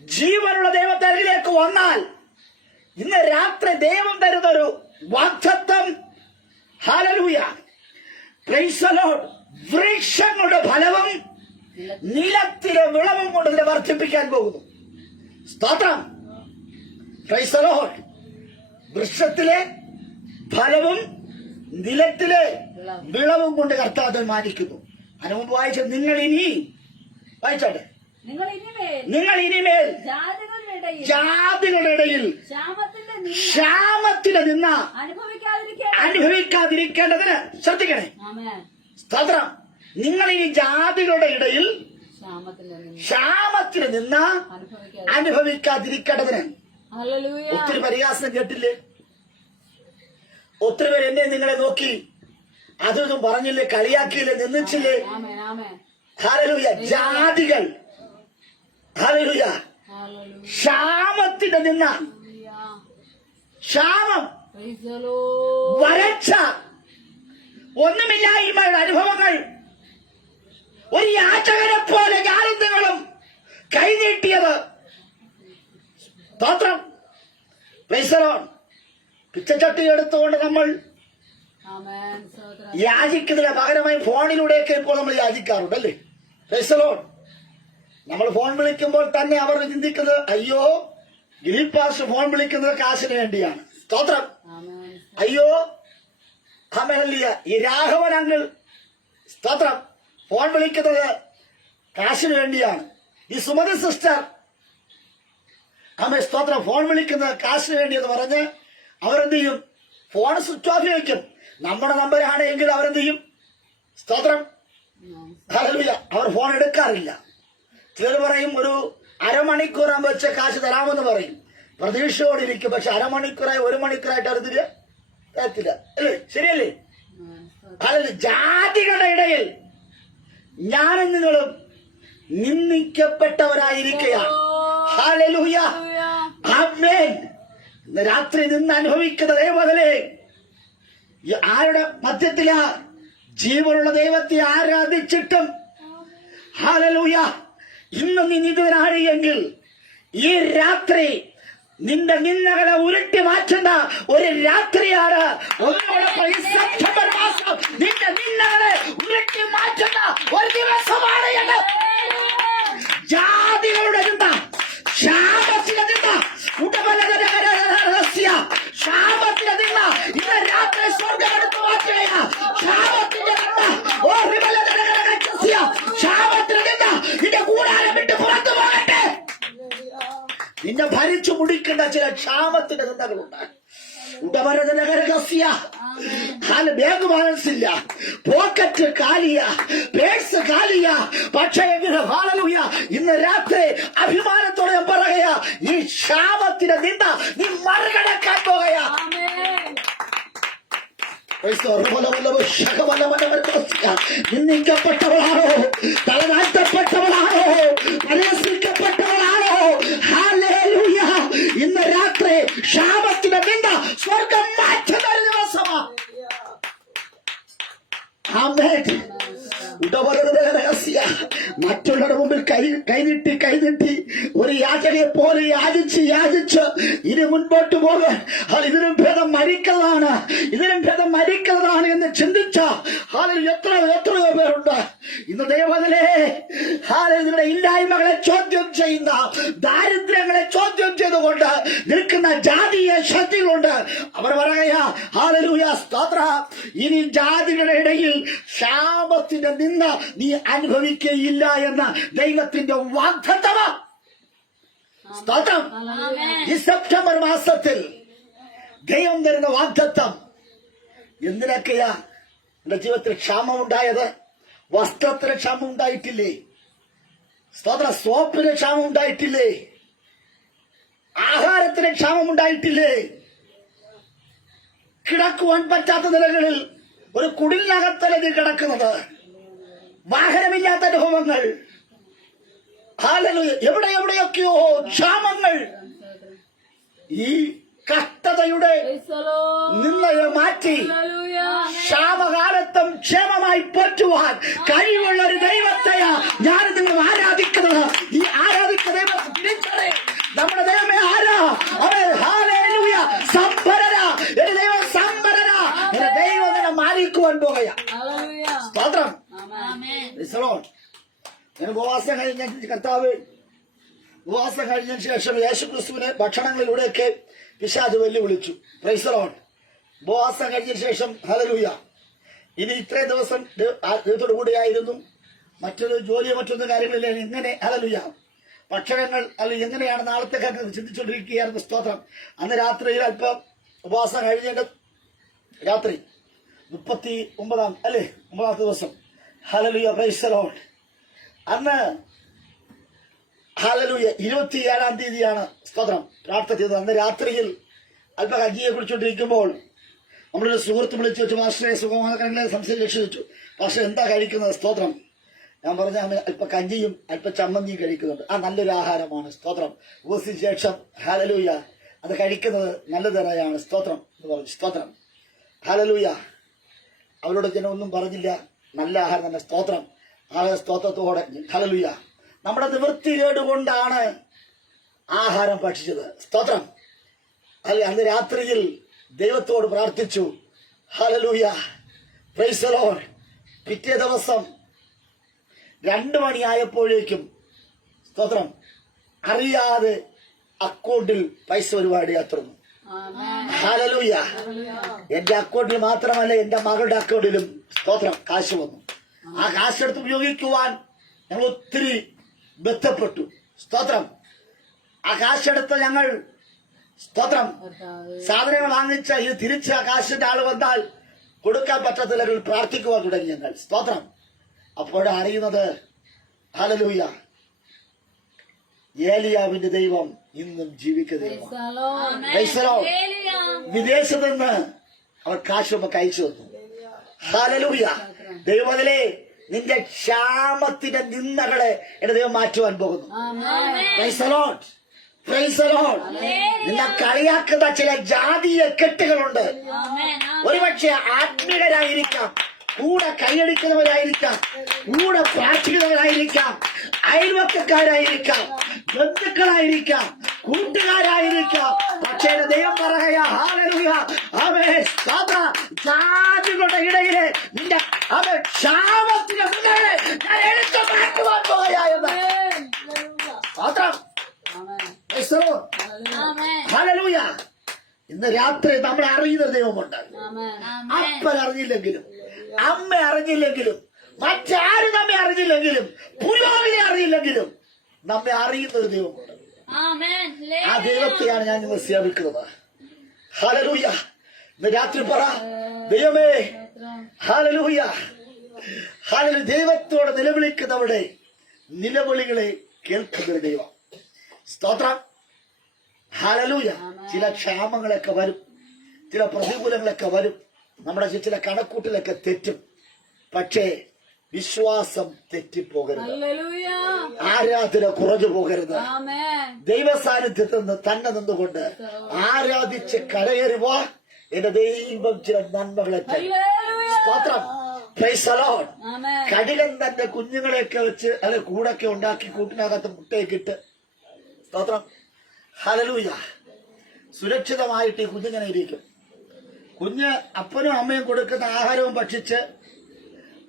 ജീവനുള്ള ദൈവത്തിന്റെ അരികിലേക്ക് വന്നാൽ, ഇന്ന് രാത്രി ദൈവം തരുന്നൊരു വാഗ്ദത്തം, ഹല്ലേലൂയ, പ്രൈസ് ദി ലോർഡ്, വൃക്ഷങ്ങളുടെ ഫലവും നിലത്തിലെ വിളവും കൊണ്ട് ഇതിനെ വർദ്ധിപ്പിക്കാൻ പോകുന്നു. സ്തോത്രം, പ്രൈസ് ദി ലോർഡ്. വൃക്ഷത്തിലെ ഫലവും നിലത്തിലെ വിളവും കൊണ്ട് കർത്താവ് മാനിക്കുന്നു. അതിന് മുമ്പ് വായിച്ചത് നിങ്ങൾ ഇനി വായിച്ചോട്ടെ. നിങ്ങൾ ഇനിമേൽ ജാതികളുടെ ഇടയിൽ ക്ഷാമത്തിന് നിന്ന അനുഭവിക്കാതിരിക്കേണ്ടതിന് ശ്രദ്ധിക്കണേ. സ്തോത്രം. നിങ്ങൾ ഇനി ജാതികളുടെ ഇടയിൽ ക്ഷാമത്തിന് നിന്ന അനുഭവിക്കാതിരിക്കേണ്ടതിന്. ഒത്തിരി പരിഹാസം കേട്ടില്ലേ? ഒത്തിരി പേര് എന്നെ നിങ്ങളെ നോക്കി അതൊന്നും പറഞ്ഞില്ലേ, കളിയാക്കിയില്ലേ, നിന്നിച്ചില്ലേ? ഹല്ലേലൂയ. ജാതികൾ, ഹല്ലേലൂയ, ക്ഷാമത്തിന്റെ നിന്ന, ക്ഷാമം, വരൾച്ച, ഒന്നുമില്ലായ്മയുടെ അനുഭവങ്ങൾ, ഒരു യാചകനെ പോലെ ഞാനും നിങ്ങളും കൈനീട്ടിയത്. സ്തോത്രം, പ്രൈസ് ദി ലോർഡ്. പിച്ചച്ചട്ടി എടുത്തുകൊണ്ട് നമ്മൾ യാചിക്കുന്നതിന് പകരമായി ഫോണിലൂടെയൊക്കെ ഇപ്പോൾ നമ്മൾ യാചിക്കാറുണ്ട്, അല്ലേ? Price the Lord. നമ്മൾ ഫോൺ വിളിക്കുമ്പോൾ തന്നെ അവർ ചിന്തിക്കുന്നത്, അയ്യോ ഗിരിപ്പാസ് ഫോൺ വിളിക്കുന്നത് കാശിന് വേണ്ടിയാണ്. സ്തോത്രം, അയ്യോ ഹല്ലേലൂയ, ഈ രാഘവൻ അങ്കിൾ സ്തോത്രം ഫോൺ വിളിക്കുന്നത് കാശിന് വേണ്ടിയാണ്. ഈ സുമതി സിസ്റ്റർ സ്തോത്രം ഫോൺ വിളിക്കുന്നത് കാശിന് വേണ്ടി എന്ന് പറഞ്ഞ് അവരെന്ത് ചെയ്യും? ഫോൺ സ്വിച്ച് ഓഫ് വയ്ക്കും. നമ്മുടെ നമ്പറാണ് എങ്കിൽ അവരെന്ത് ചെയ്യും? സ്തോത്രം, ഹല്ലേലൂയ, അവർ ഫോൺ എടുക്കാറില്ല. ചിലർ പറയും ഒരു അരമണിക്കൂറാകുമ്പോൾ വെച്ച കാശ് തരാമെന്ന് പറയും, പ്രതീക്ഷയോടിരിക്കും. പക്ഷെ അരമണിക്കൂറായി 1 മണിക്കൂറായിട്ട് അവർ തരത്തില്ല, അല്ലേ? ശരിയല്ലേ? ഹല്ലേലൂയ. ജാതികളുടെ ഇടയിൽ ഞാനും നിങ്ങളും നിന്ദിക്കപ്പെട്ടവരായിരിക്കുകയാണ്. ഹല്ലേലൂയ, ആമേൻ. ഇന്ന് രാത്രി നിന്ന് അനുഭവിക്കുന്ന ദൈവമേ, ആരുടെ മധ്യത്തിലാ? ജീവനുള്ള ദൈവത്തെ ആരാധിച്ചിട്ടും ഹല്ലേലൂയ ഇന്ന് നീ നിന്ദനാഴിയെങ്കിൽ ഈ രാത്രി നിന്റെ നിന്ദകളെ ഉരുട്ടി മാറ്റുന്ന ഒരു രാത്രിയാണ്. സെപ്റ്റംബർ മാസം നിന്റെ നിന്ദകളെ ഉരുട്ടി മാറ്റുന്ന ഒരു ദിവസമാണ് എന്ന്. ജാതികളുടെ നിന്ദ, ക്ഷാമത്തിന്റെ നിന്ദ, ക്ഷാമത്തിന്റെ നിന്ദ ഇന്ന് രാത്രി സ്വർഗ്ഗം എടുത്തു മാറ്റുകയാണ്. ക്ഷാമത്തിന്റെ നിന്ദ, ക്ഷാമത്തിന്റെ നിന്ദ നിന്റെ കൂടാരം വിട്ട് പുറത്തു പോകട്ടെ. നിന്നെ ഭരിച്ചു മുടിക്കുന്ന ചില ക്ഷാമത്തിന്റെ നിന്ദകളുണ്ട്. ബാങ്ക് ബാലൻസ് ഇല്ല, പോക്കറ്റ് കാലിയ, പേഴ്സ് കാലിയ. പക്ഷേ ഹല്ലേലൂയ ഇന്ന് രാത്രി അഭിമാനത്തോടെ പറയുക, ഈ ക്ഷാമത്തിന്റെ നിന്ദ നീ മറികടക്കാൻ പോകുകയാ. നിന്ദിക്കപ്പെട്ടവളാണോ? തലതാഴ്ത്തപ്പെട്ടവളാണോ? പരിഹസിക്കപ്പെട്ടവളാണോ? ഹല്ലേലൂയ ഇന്ന് രാത്രി ക്ഷാമത്തിന്റെ നിന്ദ സ്വർഗം മാറ്റുന്ന ഒരു ദിവസമാണ്. ആമേൻ. മറ്റുള്ളവരുടെ മുമ്പിൽ കൈനീട്ടി ഒരു യാചകയെ പോലെ യാചിച്ച് ഇനി മുൻപോട്ട് പോകാൻ ഇതിനും ഭേദം മരിക്കുന്നതാണ് എന്ന് ചിന്തിച്ച എത്രയോ പേരുണ്ട്. ഇന്ന് ദൈവത്തിലെ നിങ്ങളുടെ ഇല്ലായ്മകളെ ചോദ്യം ചെയ്യുന്ന, ദാരിദ്ര്യങ്ങളെ ചോദ്യം ചെയ്തുകൊണ്ട് നിൽക്കുന്ന ജാതീയ ശക്തികളുണ്ട്. അവർ പറയാ ഹല്ലേലൂയ സ്തോത്ര, ഇനി ജാതികളുടെ ഇടയിൽ ശാപത്തിന്റെ നിന്ന നീ അനുഭവിക്കുകയില്ല എന്ന ദൈവത്തിന്റെ വാഗ്ദത്തമാ. സ്തോത്രം. ഈ സെപ്റ്റംബർ മാസത്തിൽ ദൈവം തരുന്ന വാഗ്ദത്തം എന്തിനൊക്കെയാ? എന്റെ ജീവിതത്തിൽ ക്ഷാമം ഉണ്ടായത്? വസ്ത്രത്തിന് ക്ഷാമം ഉണ്ടായിട്ടില്ലേ? സ്തോത്ര. സോപ്പിന് ക്ഷാമം ഉണ്ടായിട്ടില്ലേ? ആഹാരത്തിന് ക്ഷാമം ഉണ്ടായിട്ടില്ലേ? കിടക്കുവാൻ പറ്റാത്ത നിലകളിൽ ഒരു കുടിലിനകത്തല്ലേ നീ കിടക്കുന്നത്? വാഹനമില്ലാത്ത അനുഭവങ്ങൾ, എവിടെയൊക്കെയോ ക്ഷാമങ്ങൾ. ഈ കഷ്ടതയുടെ നിന്നയെ മാറ്റി ക്ഷാമകാലത്തും ക്ഷേമമായി പോറ്റുവാൻ കഴിവുള്ള ഒരു ദൈവത്തെയാ ഞാൻ നിങ്ങൾ ആരാധിക്കുന്നത്. ഈ ആരാധിക്കുന്ന ദൈവത്തെ നമ്മുടെ ദൈവമേ ആരാ? അവൻ ഹല്ലേലൂയ സംഭരണ, എന്റെ ദൈവം സംഭരണ, എന്റെ ദൈവം നിന്നെ മാനിക്കുവാൻ പോകുകയാ. സ്തോത്രം. ഞാൻ ഉപവാസം കഴിഞ്ഞ കർത്താവ് ഉപവാസം കഴിഞ്ഞതിന് ശേഷം യേശുക്രിസ്തുവിനെ ഭക്ഷണങ്ങളിലൂടെയൊക്കെ പിശാച് വെല്ലുവിളിച്ചു. Price the Lord. ഉപവാസം കഴിഞ്ഞതിന് ശേഷം ഹല്ലേലൂയ, ഇനി ഇത്രയും ദിവസം ദൈവത്തോടു കൂടിയായിരുന്നു, മറ്റൊരു ജോലിയോ മറ്റൊന്നും കാര്യങ്ങളില്ല, എങ്ങനെ ഹല്ലേലൂയ ഭക്ഷണങ്ങൾ അല്ലെങ്കിൽ എങ്ങനെയാണ് നാളത്തെ കാര്യം ചിന്തിച്ചുകൊണ്ടിരിക്കുകയായിരുന്നു. സ്തോത്രം. അന്ന് രാത്രിയിൽ അല്പം ഉപവാസം കഴിഞ്ഞിട്ട് രാത്രി 39ാമത്തെ ദിവസം ഹല്ലേലൂയ പ്രൈസ് ദി ലോർഡ്. അന്ന് ഹല്ലേലൂയ 27-ാം തീയതിയാണ് സ്തോത്രം പ്രാർത്ഥന ചെയ്തത്. അന്ന് രാത്രിയിൽ അല്പ കഞ്ഞിയെ കുടിച്ചുകൊണ്ടിരിക്കുമ്പോൾ നമ്മളൊരു സുഹൃത്ത് വിളിച്ചു വെച്ചു, പാസ്റ്ററെ സുഖമാണെങ്കിലെ സംശയം വെച്ചു, പക്ഷെ എന്താ കഴിക്കുന്നത്? സ്തോത്രം. ഞാൻ പറഞ്ഞ അല്പ കഞ്ഞിയും അല്പ ചമ്മന്തിയും കഴിക്കുന്നുണ്ട്. ആ നല്ലൊരു ആഹാരമാണ്. സ്തോത്രം. ഉപസിന് ശേഷം ഹല്ലേലൂയ അത് കഴിക്കുന്നത് നല്ലതരയാണ്. സ്തോത്രം എന്ന് പറഞ്ഞു. സ്തോത്രം. ഹല്ലേലൂയ. അവരോട് ജനം ഒന്നും പറഞ്ഞില്ല. നല്ല ആഹാരം തന്നെ. സ്തോത്രം. ആ സ്തോത്രത്തോടെ ഹല്ലേലൂയ. നമ്മുടെ നിവൃത്തികേട് കൊണ്ടാണ് ആഹാരം ഭക്ഷിച്ചത്. സ്തോത്രം. അന്ന് രാത്രിയിൽ ദൈവത്തോട് പ്രാർത്ഥിച്ചു. Hallelujah praise the Lord. പിറ്റേ ദിവസം 2 മണിയായപ്പോഴേക്കും സ്തോത്രം അറിയാതെ അക്കൗണ്ടിൽ പൈസ ഒരുപാട് യാത്രന്നു. ഹല്ലേലൂയ. എന്റെ അക്കൗണ്ടിൽ മാത്രമല്ല, എന്റെ മകളുടെ അക്കൗണ്ടിലും സ്തോത്രം കാശ് വന്നു. ആ കാശെടുത്ത് ഉപയോഗിക്കുവാൻ ഞങ്ങൾ ഒത്തിരി ബന്ധപ്പെട്ടു. സ്തോത്രം. ആ കാശെടുത്ത് ഞങ്ങൾ സ്തോത്രം സാധനങ്ങൾ വാങ്ങിച്ച ഇത് തിരിച്ച് ആ കാശിന്റെ ആള് വന്നാൽ കൊടുക്കാൻ പറ്റത്തില്ലെങ്കിൽ പ്രാർത്ഥിക്കുവാൻ തുടങ്ങി ഞങ്ങൾ. സ്തോത്രം. അപ്പോഴാണ് അറിയുന്നത് ഹല്ലേലൂയ ഏലിയാവിന്റെ ദൈവം ഇന്നും ജീവിക്കുന്ന ദൈവമാണ്. വിദേശത്ത് നിന്ന് അവർ കാശ് നമുക്ക് അയച്ചു തന്നു. ഹല്ലേലൂയ. ദൈവത്തിലെ നിന്റെ ക്ഷാമത്തിന്റെ നിന്ദകളെ എന്റെ ദൈവം മാറ്റുവാൻ പോകുന്നു. Price the Lord. Praise the Lord. നിന്നെ കളിയാക്കുന്ന ചില ജാതീയ കെട്ടുകളുണ്ട്. ഒരുപക്ഷെ ആത്മീയരായിരിക്കാം, കൂടെ കൈയടിക്കുന്നവരായിരിക്കാം, കൂടെ പ്രാർത്ഥിക്കുന്നവരായിരിക്കാം, അയൽവക്കക്കാരായിരിക്കാം, ബന്ധുക്കളായിരിക്കാം, കൂട്ടുകാരായിരിക്കാം. പക്ഷേ ദൈവം പറയാ ഹല്ലേലൂയ ആമേൻ സ്തോത്രം. ജാതികളുടെ ഇടയിലെ നിന്റെ ക്ഷാമത്തിന്റെ മുന്നേ ഞാൻ എടുത്തു മാറ്റുവാൻ പോകുകയായെന്ന്. സ്തോത്രം. ഹല്ലേലൂയ. ഇന്ന് രാത്രി നമ്മൾ അറിയുന്ന ദൈവമുണ്ട്. അപ്പൻ അറിഞ്ഞില്ലെങ്കിലും, അമ്മ അറിഞ്ഞില്ലെങ്കിലും, മറ്റാരും നമ്മെ അറിഞ്ഞില്ലെങ്കിലും, പുരോഹിതനെ അറിയില്ലെങ്കിലും നമ്മെ അറിയുന്ന ഒരു ദൈവമുണ്ട്. ആ ദൈവത്തെയാണ് ഞാൻ ഇന്ന് സേവിക്കുന്നത്. ഹല്ലേലൂയ. ഇന്ന് രാത്രി പറ ദൈവമേ ഹല്ലേലൂയ. ഹല്ലേലൂയ. ദൈവത്തോട് നിലവിളിക്കുന്നവരുടെ നിലവിളികളെ കേൾക്കുന്ന ദൈവം. സ്തോത്രം. ഹല്ലേലൂയ. ചില ക്ഷാമങ്ങളൊക്കെ വരും, ചില പ്രതികൂലങ്ങളൊക്കെ വരും, നമ്മുടെ ചില കണക്കൂട്ടിലൊക്കെ തെറ്റും. പക്ഷേ വിശ്വാസം തെറ്റിപ്പോകരുത്, ആരാധന കുറഞ്ഞു പോകരുത്. ദൈവ സാന്നിധ്യത്തിൽ നിന്ന് തന്നെ നിന്നുകൊണ്ട് ആരാധിച്ച് കരയേറുവാ എന്റെ ദൈവം ചില നന്മകളെ തരും. സ്തോത്രം. Praise the Lord. കടികൻ തന്റെ കുഞ്ഞുങ്ങളെയൊക്കെ വെച്ച് അല്ലെ കൂടൊക്കെ ഉണ്ടാക്കി കൂട്ടിനകത്ത് മുട്ടയൊക്കെ ഇട്ട് സ്തോത്രം ഹല്ലേലൂയ സുരക്ഷിതമായിട്ട് ഈ കുഞ്ഞിങ്ങനെ ഇരിക്കും. കുഞ്ഞ് അപ്പനും അമ്മയും കൊടുക്കുന്ന ആഹാരവും ഭക്ഷിച്ച്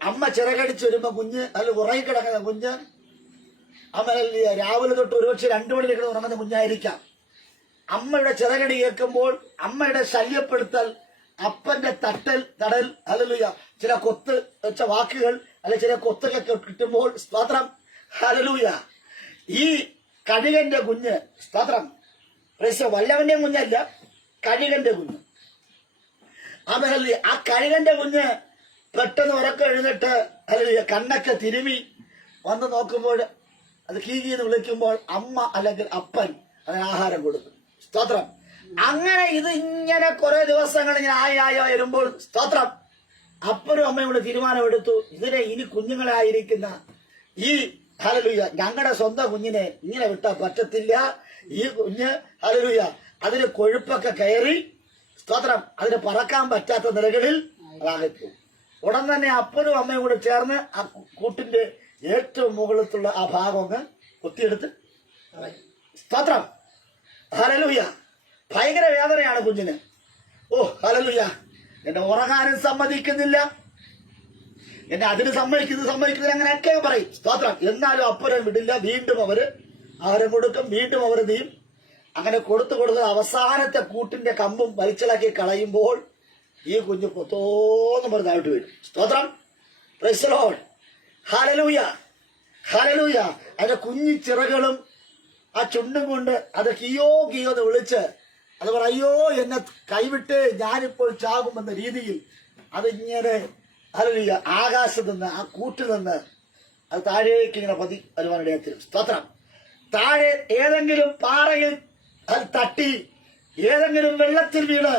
അമ്മ ചിറകടിച്ച് വരുമ്പോ കുഞ്ഞ് അല്ല ഉറങ്ങിക്കിടക്കുന്ന കുഞ്ഞ് അമ്മ രാവിലെ തൊട്ട് ഒരുപക്ഷെ 2 മണിയിലേക്ക് ഉറങ്ങുന്ന കുഞ്ഞായിരിക്കാം. അമ്മയുടെ ചിറകടി കേൾക്കുമ്പോൾ അമ്മയുടെ ശല്യപ്പെടുത്തൽ, അപ്പന്റെ തടൽ, ഹല്ലേലൂയ, ചില കൊത്ത് വെച്ച വാക്കുകൾ അല്ലെ ചില കൊത്തൊക്കെ കിട്ടുമ്പോൾ സ്തോത്രം, ഹല്ലേലൂയ, ഈ കഴുകന്റെ കുഞ്ഞ് സ്തോത്രം, വല്ലവന്റെ കുഞ്ഞല്ല, കഴുകന്റെ കുഞ്ഞ്. ആ കഴുകന്റെ കുഞ്ഞ് പെട്ടെന്ന് ഉറക്കം എഴുന്നിട്ട് ഹല്ലേലൂയ കണ്ണൊക്കെ തിരുമി വന്ന് നോക്കുമ്പോൾ അത് കീകീന്ന് വിളിക്കുമ്പോൾ അമ്മ അല്ലെങ്കിൽ അപ്പൻ അതിന് ആഹാരം കൊടുക്കും. സ്തോത്രം. അങ്ങനെ ഇത് ഇങ്ങനെ കുറെ ദിവസങ്ങൾ ഇങ്ങനെ ആയി വരുമ്പോൾ സ്തോത്രം, അപ്പനും അമ്മയും കൂടെ തീരുമാനമെടുത്തു, ഇതിനെ ഇനി കുഞ്ഞുങ്ങളായിരിക്കുന്ന ഈ ഹല്ലേലൂയ ഞങ്ങളുടെ സ്വന്തം കുഞ്ഞിനെ ഇങ്ങനെ വിട്ടാൽ പറ്റത്തില്ല. ഈ കുഞ്ഞ് ഹല്ലേലൂയ അതിന് കൊഴുപ്പൊക്കെ കയറി സ്തോത്രം അതിന് പറക്കാൻ പറ്റാത്ത നിലകളിൽ അതാകത്തു. ഉടൻ തന്നെ അപ്പനും അമ്മയും കൂടെ ചേർന്ന് ആ കൂട്ടിന്റെ ഏറ്റവും മുകളിലുള്ള ആ ഭാഗം അങ്ങ് കൊത്തിയെടുത്ത് സ്തോത്രം, ഹല്ലേലൂയ. ഭയങ്കര വേദനയാണ് കുഞ്ഞിന്. ഓ ഹല്ലേലൂയ, എന്നെ ഉറങ്ങാനും സമ്മതിക്കുന്നില്ല, എന്നെ അതിന് സമ്മതിക്കുന്നില്ല അങ്ങനെയൊക്കെ പറയും. സ്തോത്രം. എന്നാലും അപ്പനും വിടില്ല. വീണ്ടും അവര് ആഹാരം കൊടുക്കും, വീണ്ടും അവർ നീയും അങ്ങനെ കൊടുത്ത് അവസാനത്തെ കൂട്ടിന്റെ കമ്പും വലിച്ചിളക്കി കളയുമ്പോൾ ഈ കുഞ്ഞ് പൊത്തോന്ന് പറഞ്ഞായിട്ട് വീഴും. സ്തോത്രം. Praise the Lord. Hallelujah, hallelujah. അതിന്റെ കുഞ്ഞി ചിറകളും ആ ചുണ്ടും കൊണ്ട് അത് കിയോ എന്ന് വിളിച്ച് അത് പറ, അയ്യോ എന്നെ കൈവിട്ട് ഞാനിപ്പോൾ ചാകുമെന്ന രീതിയിൽ അതിങ്ങനെ ഹല്ലേലൂയ ആകാശത്ത് നിന്ന് ആ കൂട്ടിൽ നിന്ന് അത് താഴേക്ക് ഇങ്ങനെ വരുവാനിടയത്തിലും. സ്തോത്രം. താഴെ ഏതെങ്കിലും പാറയിൽ അത് തട്ടി, ഏതെങ്കിലും വെള്ളത്തിൽ വീണ്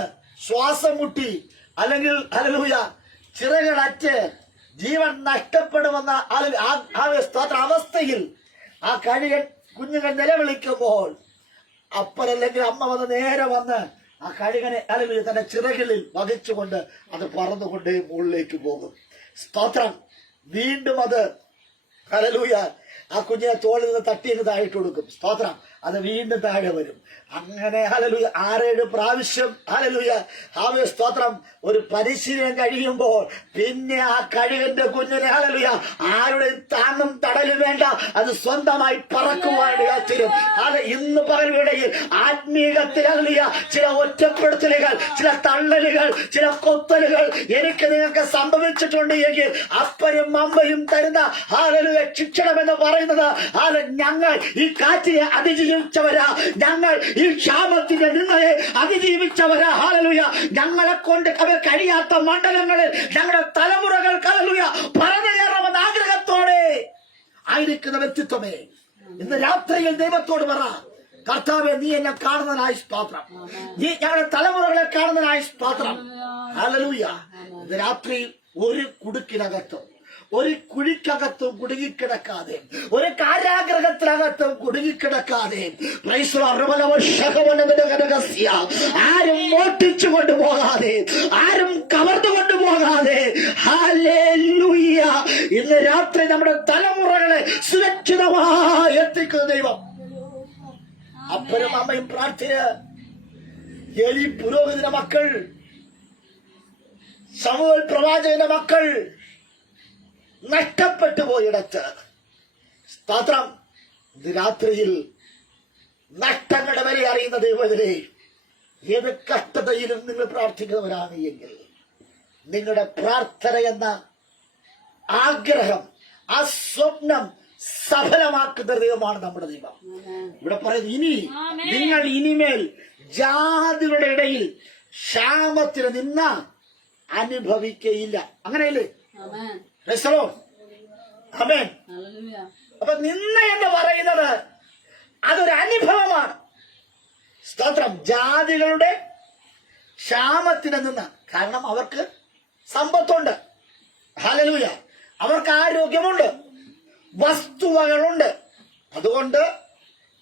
ശ്വാസം മുട്ടി, അല്ലെങ്കിൽ ഹല്ലേലൂയ ചിറകളറ്റ് ജീവൻ നഷ്ടപ്പെടുമെന്ന സ്തോത്ര അവസ്ഥയിൽ ആ കഴുകൻ കുഞ്ഞുങ്ങൾ നിലവിളിക്കുമ്പോൾ അപ്പനല്ലെങ്കിൽ അമ്മ വന്ന് നേരെ വന്ന് ആ കഴുകനെ ഹല്ലേലൂയ തന്റെ ചിറകളിൽ വഹിച്ചുകൊണ്ട് അത് പറന്നുകൊണ്ട് മുകളിലേക്ക് പോകും. സ്തോത്രം. വീണ്ടും അത് ഹല്ലേലൂയ ആ കുഞ്ഞിനെ തോളിൽ നിന്ന് തട്ടിയെന്ന് താഴിട്ട് കൊടുക്കും. സ്തോത്രം. അത് വീണ്ടും താഴെ വരും. അങ്ങനെ ഹല്ലേലൂയ 6-7 പ്രാവശ്യം ഹല്ലേലൂയ സ്തോത്രം ഒരു പരിശീലനം കഴിയുമ്പോൾ പിന്നെ ആ കഴുകന്റെ കുഞ്ഞിനെ ഹല്ലേലൂയ ആരുടെയും താങ്ങും തടലും വേണ്ട, അത് സ്വന്തമായി പറക്കുവാനിടയാലും. അത് ഇന്ന് പകൽവേളയിൽ ആത്മീകത്തിൽ ഹല്ലേലൂയ ചില ഒറ്റപ്പെടുത്തലുകൾ, ചില തള്ളലുകൾ, ചില കൊത്തലുകൾ എനിക്ക് നിങ്ങൾക്ക് സംഭവിച്ചിട്ടുണ്ട് എങ്കിൽ അപ്പനും അമ്മയും തരുന്ന ഹല്ലേലൂയ ശിക്ഷണം എന്ന് പറയുന്നത് ഞങ്ങൾ ഈ കാറ്റിനെ അതിജീവിച്ചവരാ, ഞങ്ങൾ ഈ ക്ഷാമത്തിന്റെ നിന്നയെ അതിജീവിച്ചവരാ. ഹല്ലേലൂയ ഞങ്ങളെ കൊണ്ട് അവർ കഴിയാത്ത മണ്ഡലങ്ങളിൽ ഞങ്ങളുടെ തലമുറകൾ ഹല്ലേലൂയ പറഞ്ഞു കയറണമെന്ന ആഗ്രഹത്തോടെ ആയിരിക്കുന്ന വ്യക്തിത്വമേ, ഇന്ന് രാത്രിയിൽ ദൈവത്തോട് പറ, കർത്താവേ നീ എന്നെ കാണുന്നതിനായി സ്തോത്രം, നീ ഞങ്ങളുടെ തലമുറകളെ കാണുന്നതിനായി സ്തോത്രം. ഹല്ലേലൂയ. ഇന്ന് രാത്രി ഒരു കുടുക്കിനകത്തും ഒരു കുഴിക്കകത്തും കുടുങ്ങിക്കിടക്കാതെ, ഒരു കാരാഗ്രഹത്തിനകത്തും കുടുങ്ങിക്കിടക്കാതെ, ആരും മോട്ടിച്ചു കൊണ്ടുപോകാതെ, ആരും കവർന്നു കൊണ്ടുപോകാതെ, ഹല്ലേലൂയ ഇന്ന് രാത്രി നമ്മുടെ തലമുറകളെ സുരക്ഷിതമായി എത്തിക്കുന്ന ദൈവം. അപ്പനും അമ്മയും പ്രാർത്ഥന, എലി പുരോഹിതന്റെ മക്കൾ, ശമൂവേൽ പ്രവാചകന്റെ മക്കൾ നഷ്ടപ്പെട്ടു പോയിടത്ത് സ്തോത്രം ഇത് രാത്രിയിൽ നഷ്ടങ്ങളുടെ വില അറിയുന്ന ദൈവത്തിലെ ഏത് കഷ്ടതയിലും നിങ്ങൾ പ്രാർത്ഥിക്കുന്നവരാണ് എങ്കിൽ നിങ്ങളുടെ പ്രാർത്ഥന എന്ന ആഗ്രഹം, ആ സ്വപ്നം സഫലമാക്കുന്ന ദൈവമാണ് നമ്മുടെ ദൈവം. ഇവിടെ പറയുന്നത് ഇനി നിങ്ങൾ ഇനിമേൽ ജാതികളുടെ ഇടയിൽ ക്ഷാമത്തിന് നിന്ന അനുഭവിക്കയില്ല. അങ്ങനെയല്ലേ? ആമേൻ. അപ്പൊ നിന്ന എന്ന് പറയുന്നത് അതൊരു അനുഭവമാണ്. സ്തോത്രം. ജാതികളുടെ ക്ഷാമത്തിന് നിന്ന്, കാരണം അവർക്ക് സമ്പത്തുണ്ട്, ഹല്ലേലൂയ, അവർക്ക് ആരോഗ്യമുണ്ട്, വസ്തുവകളുണ്ട്. അതുകൊണ്ട്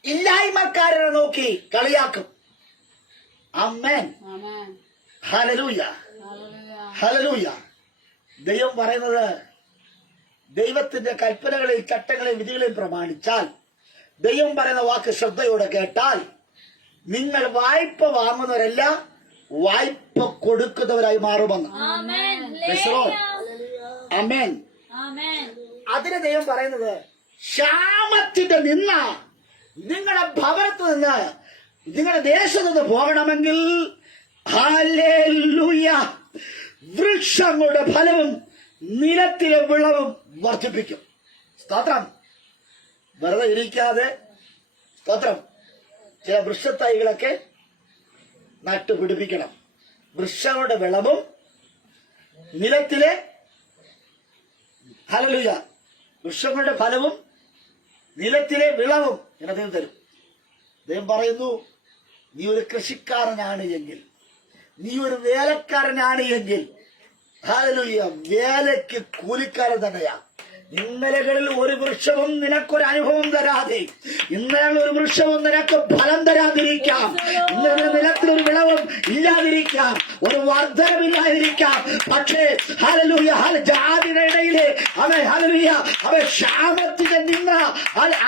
ഇല്ലായ്മക്കാരെ നോക്കി കളിയാക്കും. ആമേൻ. ഹല്ലേലൂയ, ഹല്ലേലൂയ. ദൈവം പറയുന്നത് ദൈവത്തിന്റെ കൽപ്പനകളെയും ചട്ടങ്ങളെയും വിധികളെയും പ്രമാണിച്ചാൽ, ദൈവം പറയുന്ന വാക്ക് ശ്രദ്ധയോടെ കേട്ടാൽ നിങ്ങൾ വായ്പ വാങ്ങുന്നവരല്ല വായ്പ കൊടുക്കുന്നവരായി മാറുമെന്ന്. ആമേൻ. ആമേൻ. അതിന് ദൈവം പറയുന്നത് ക്ഷാമത്തിന്റെ നിന്ന നിങ്ങളുടെ ഭവനത്ത് നിന്ന് നിങ്ങളുടെ ദേശത്ത് നിന്ന് പോകണമെങ്കിൽ ഹല്ലേലൂയ, വൃക്ഷങ്ങളുടെ ഫലവും നിലത്തിലെ വിളവും വർദ്ധിപ്പിക്കും. സ്തോത്രം. വെറുതെ ഇരിക്കാതെ സ്തോത്രം ചില വൃക്ഷത്തൈകളൊക്കെ നട്ടുപിടിപ്പിക്കണം. വൃക്ഷങ്ങളുടെ വിളവും നിലത്തിലെ ഹല്ലേലൂയ, വൃക്ഷങ്ങളുടെ ഫലവും നിലത്തിലെ വിളവും ദൈവം തരും. ദൈവം പറയുന്നു, നീ ഒരു കൃഷിക്കാരനാണ് എങ്കിൽ, നീ ഒരു വേലക്കാരനാണ് എങ്കിൽ, ഹല്ലേലൂയ, വേലയ്ക്ക് കൂലിക്കാരൻ തന്നെയാ. ഇന്നലകളിൽ ഒരു വൃക്ഷവും നിനക്കൊരു അനുഭവം തരാതെ, ഇന്നലെ ഒരു വൃക്ഷവും നിനക്ക് ഫലം തരാതിരിക്കാം, ഇന്നലെ നിലത്തിലൊരു വിളവും ഇല്ലാതിരിക്കാം, ഒരു വർധനമില്ലാതിരിക്കാം. പക്ഷേ ഹല്ലേലൂയ, ജാതിയുടെ ഇടയിലെ ഹല്ലേലൂയ ക്ഷാമത്തിന്റെ നിന്ന്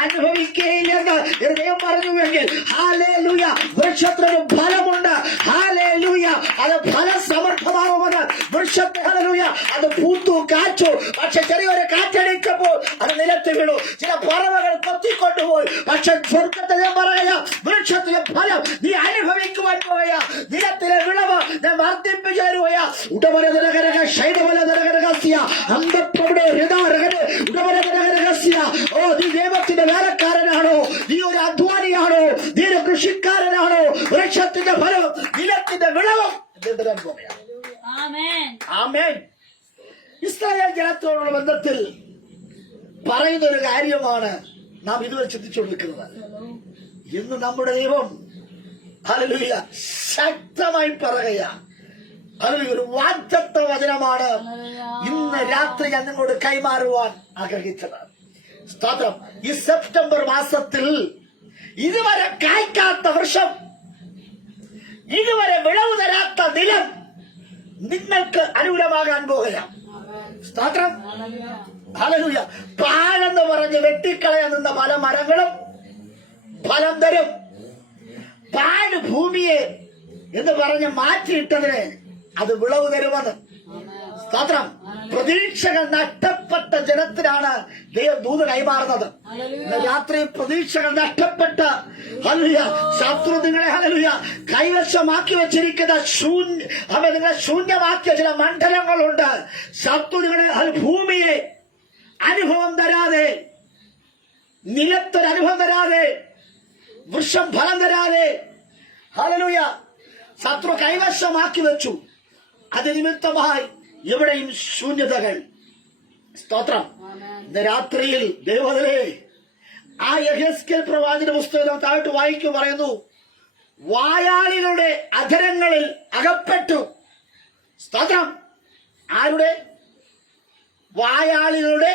അനുഭവിക്കുകയില്ലെന്ന് ദൈവം പറഞ്ഞുവെങ്കിൽ ഹല്ലേലൂയ, വൃക്ഷത്തിനൊരു ഫലമുണ്ട്. ഹല്ലേലൂയ, അത് ഫലസമർത്ഥമാകുമെന്ന് വൃക്ഷത്തെ ഹല്ലേലൂയ അത് പൂത്തു കാച്ചു. പക്ഷെ ചെറിയൊരു കാറ്റടിച്ചപ്പോൾ അത് നിലത്ത് വീണു. ചില പറവകൾ കൊത്തിക്കൊണ്ടുപോയി. പക്ഷെ സ്വർഗത്തെ ഞാൻ പറയാ, വൃക്ഷത്തിലെ ഫലം നീ അനുഭവിക്കുവാൻ പോയ നിലത്തിലെ വിളവ് ഞാൻ വർദ്ധിപ്പിച്ചു തരുകയാ. ഉടമരകരക ശൈലമലകരകസ്യ അന്തപ്രവിടെ ഹൃദാരകന് ഉടമരകരകസ്യ. ഓ, നീ ദൈവത്തിന്റെ വേലക്കാരനാണോ? നീ ഒരു അധ്വാനിയാണോ? നീ ഒരു കൃഷിക്കാരനാണോ? വൃക്ഷത്തിന്റെ ഫലം നിലത്തിന്റെ വിളവും തരാൻ പോകയാ. ആമേൻ. ആമേൻ. ഇസ്രായേൽ ജനത്തോടുള്ള ബന്ധത്തിൽ പറയുന്ന ഒരു കാര്യമാണ് നാം ഇതുവരെ ചിന്തിച്ചുകൊണ്ടിരിക്കുന്നത്. ഇന്ന് നമ്മുടെ ദൈവം ഹല്ലേലൂയ ശക്തമായി പറയുക, ഹല്ലേലൂയ, ഒരു വാഗ്ദത്ത വചനമാണ് ഇന്ന് രാത്രി ഞാൻ നിങ്ങളോട് കൈമാറുവാൻ ആഗ്രഹിച്ചത്. സ്തോത്രം. ഈ സെപ്റ്റംബർ മാസത്തിൽ ഇതുവരെ കായ്ക്കാത്ത വൃക്ഷം, ഇതുവരെ വിളവ് തരാത്ത നിലം നിങ്ങൾക്ക് അനുകൂലമാകാൻ പോകുകയാണ്. സ്തോത്രം. ഹല്ലേലൂയ. പാഴെന്ന് പറഞ്ഞ് വെട്ടിക്കളയാൻ നിന്ന പല മരങ്ങളും ഫലം തരും. പാഴ് ഭൂമിയെ എന്ന് പറഞ്ഞ് മാറ്റിയിട്ടതിന് അത് വിളവ് തരുമെന്ന്. സ്തോത്രം. പ്രതീക്ഷകൾ നഷ്ടപ്പെട്ട ജനത്തിനാണ് ദൂത് കൈമാറുന്നത്. ഇന്ന് രാത്രി പ്രതീക്ഷകൾ നഷ്ടപ്പെട്ട ഹല്ലേലൂയ ശത്രു നിങ്ങളെ ഹല്ലേലൂയ കൈവശമാക്കി വെച്ചിരിക്കുന്ന നിങ്ങളെ ശൂന്യമാക്കിയ ചില മണ്ഡലങ്ങളുണ്ട്. ശത്രു നിങ്ങളെ ഭൂമിയെ അനുഭവം തരാതെ, നിലത്തൊരു അനുഭവം തരാതെ, വൃക്ഷം ഫലം തരാതെ ഹല്ലേലൂയ ശത്രു കൈവശമാക്കി വെച്ചു. അത് നിമിത്തമായി എവിടെയും ശൂന്യതകൾ. സ്തോത്രം. ഇന്ന് രാത്രിയിൽ ദൈവത്തിലെ ആ യെഹെസ്കേൽ പ്രവാചകന്റെ പുസ്തകം താഴോട്ട് വായിക്കു പറയുന്നു, വായാളികളുടെ അധരങ്ങളിൽ അകപ്പെട്ടു. സ്തോത്രം. ആരുടെ? വായാളികളുടെ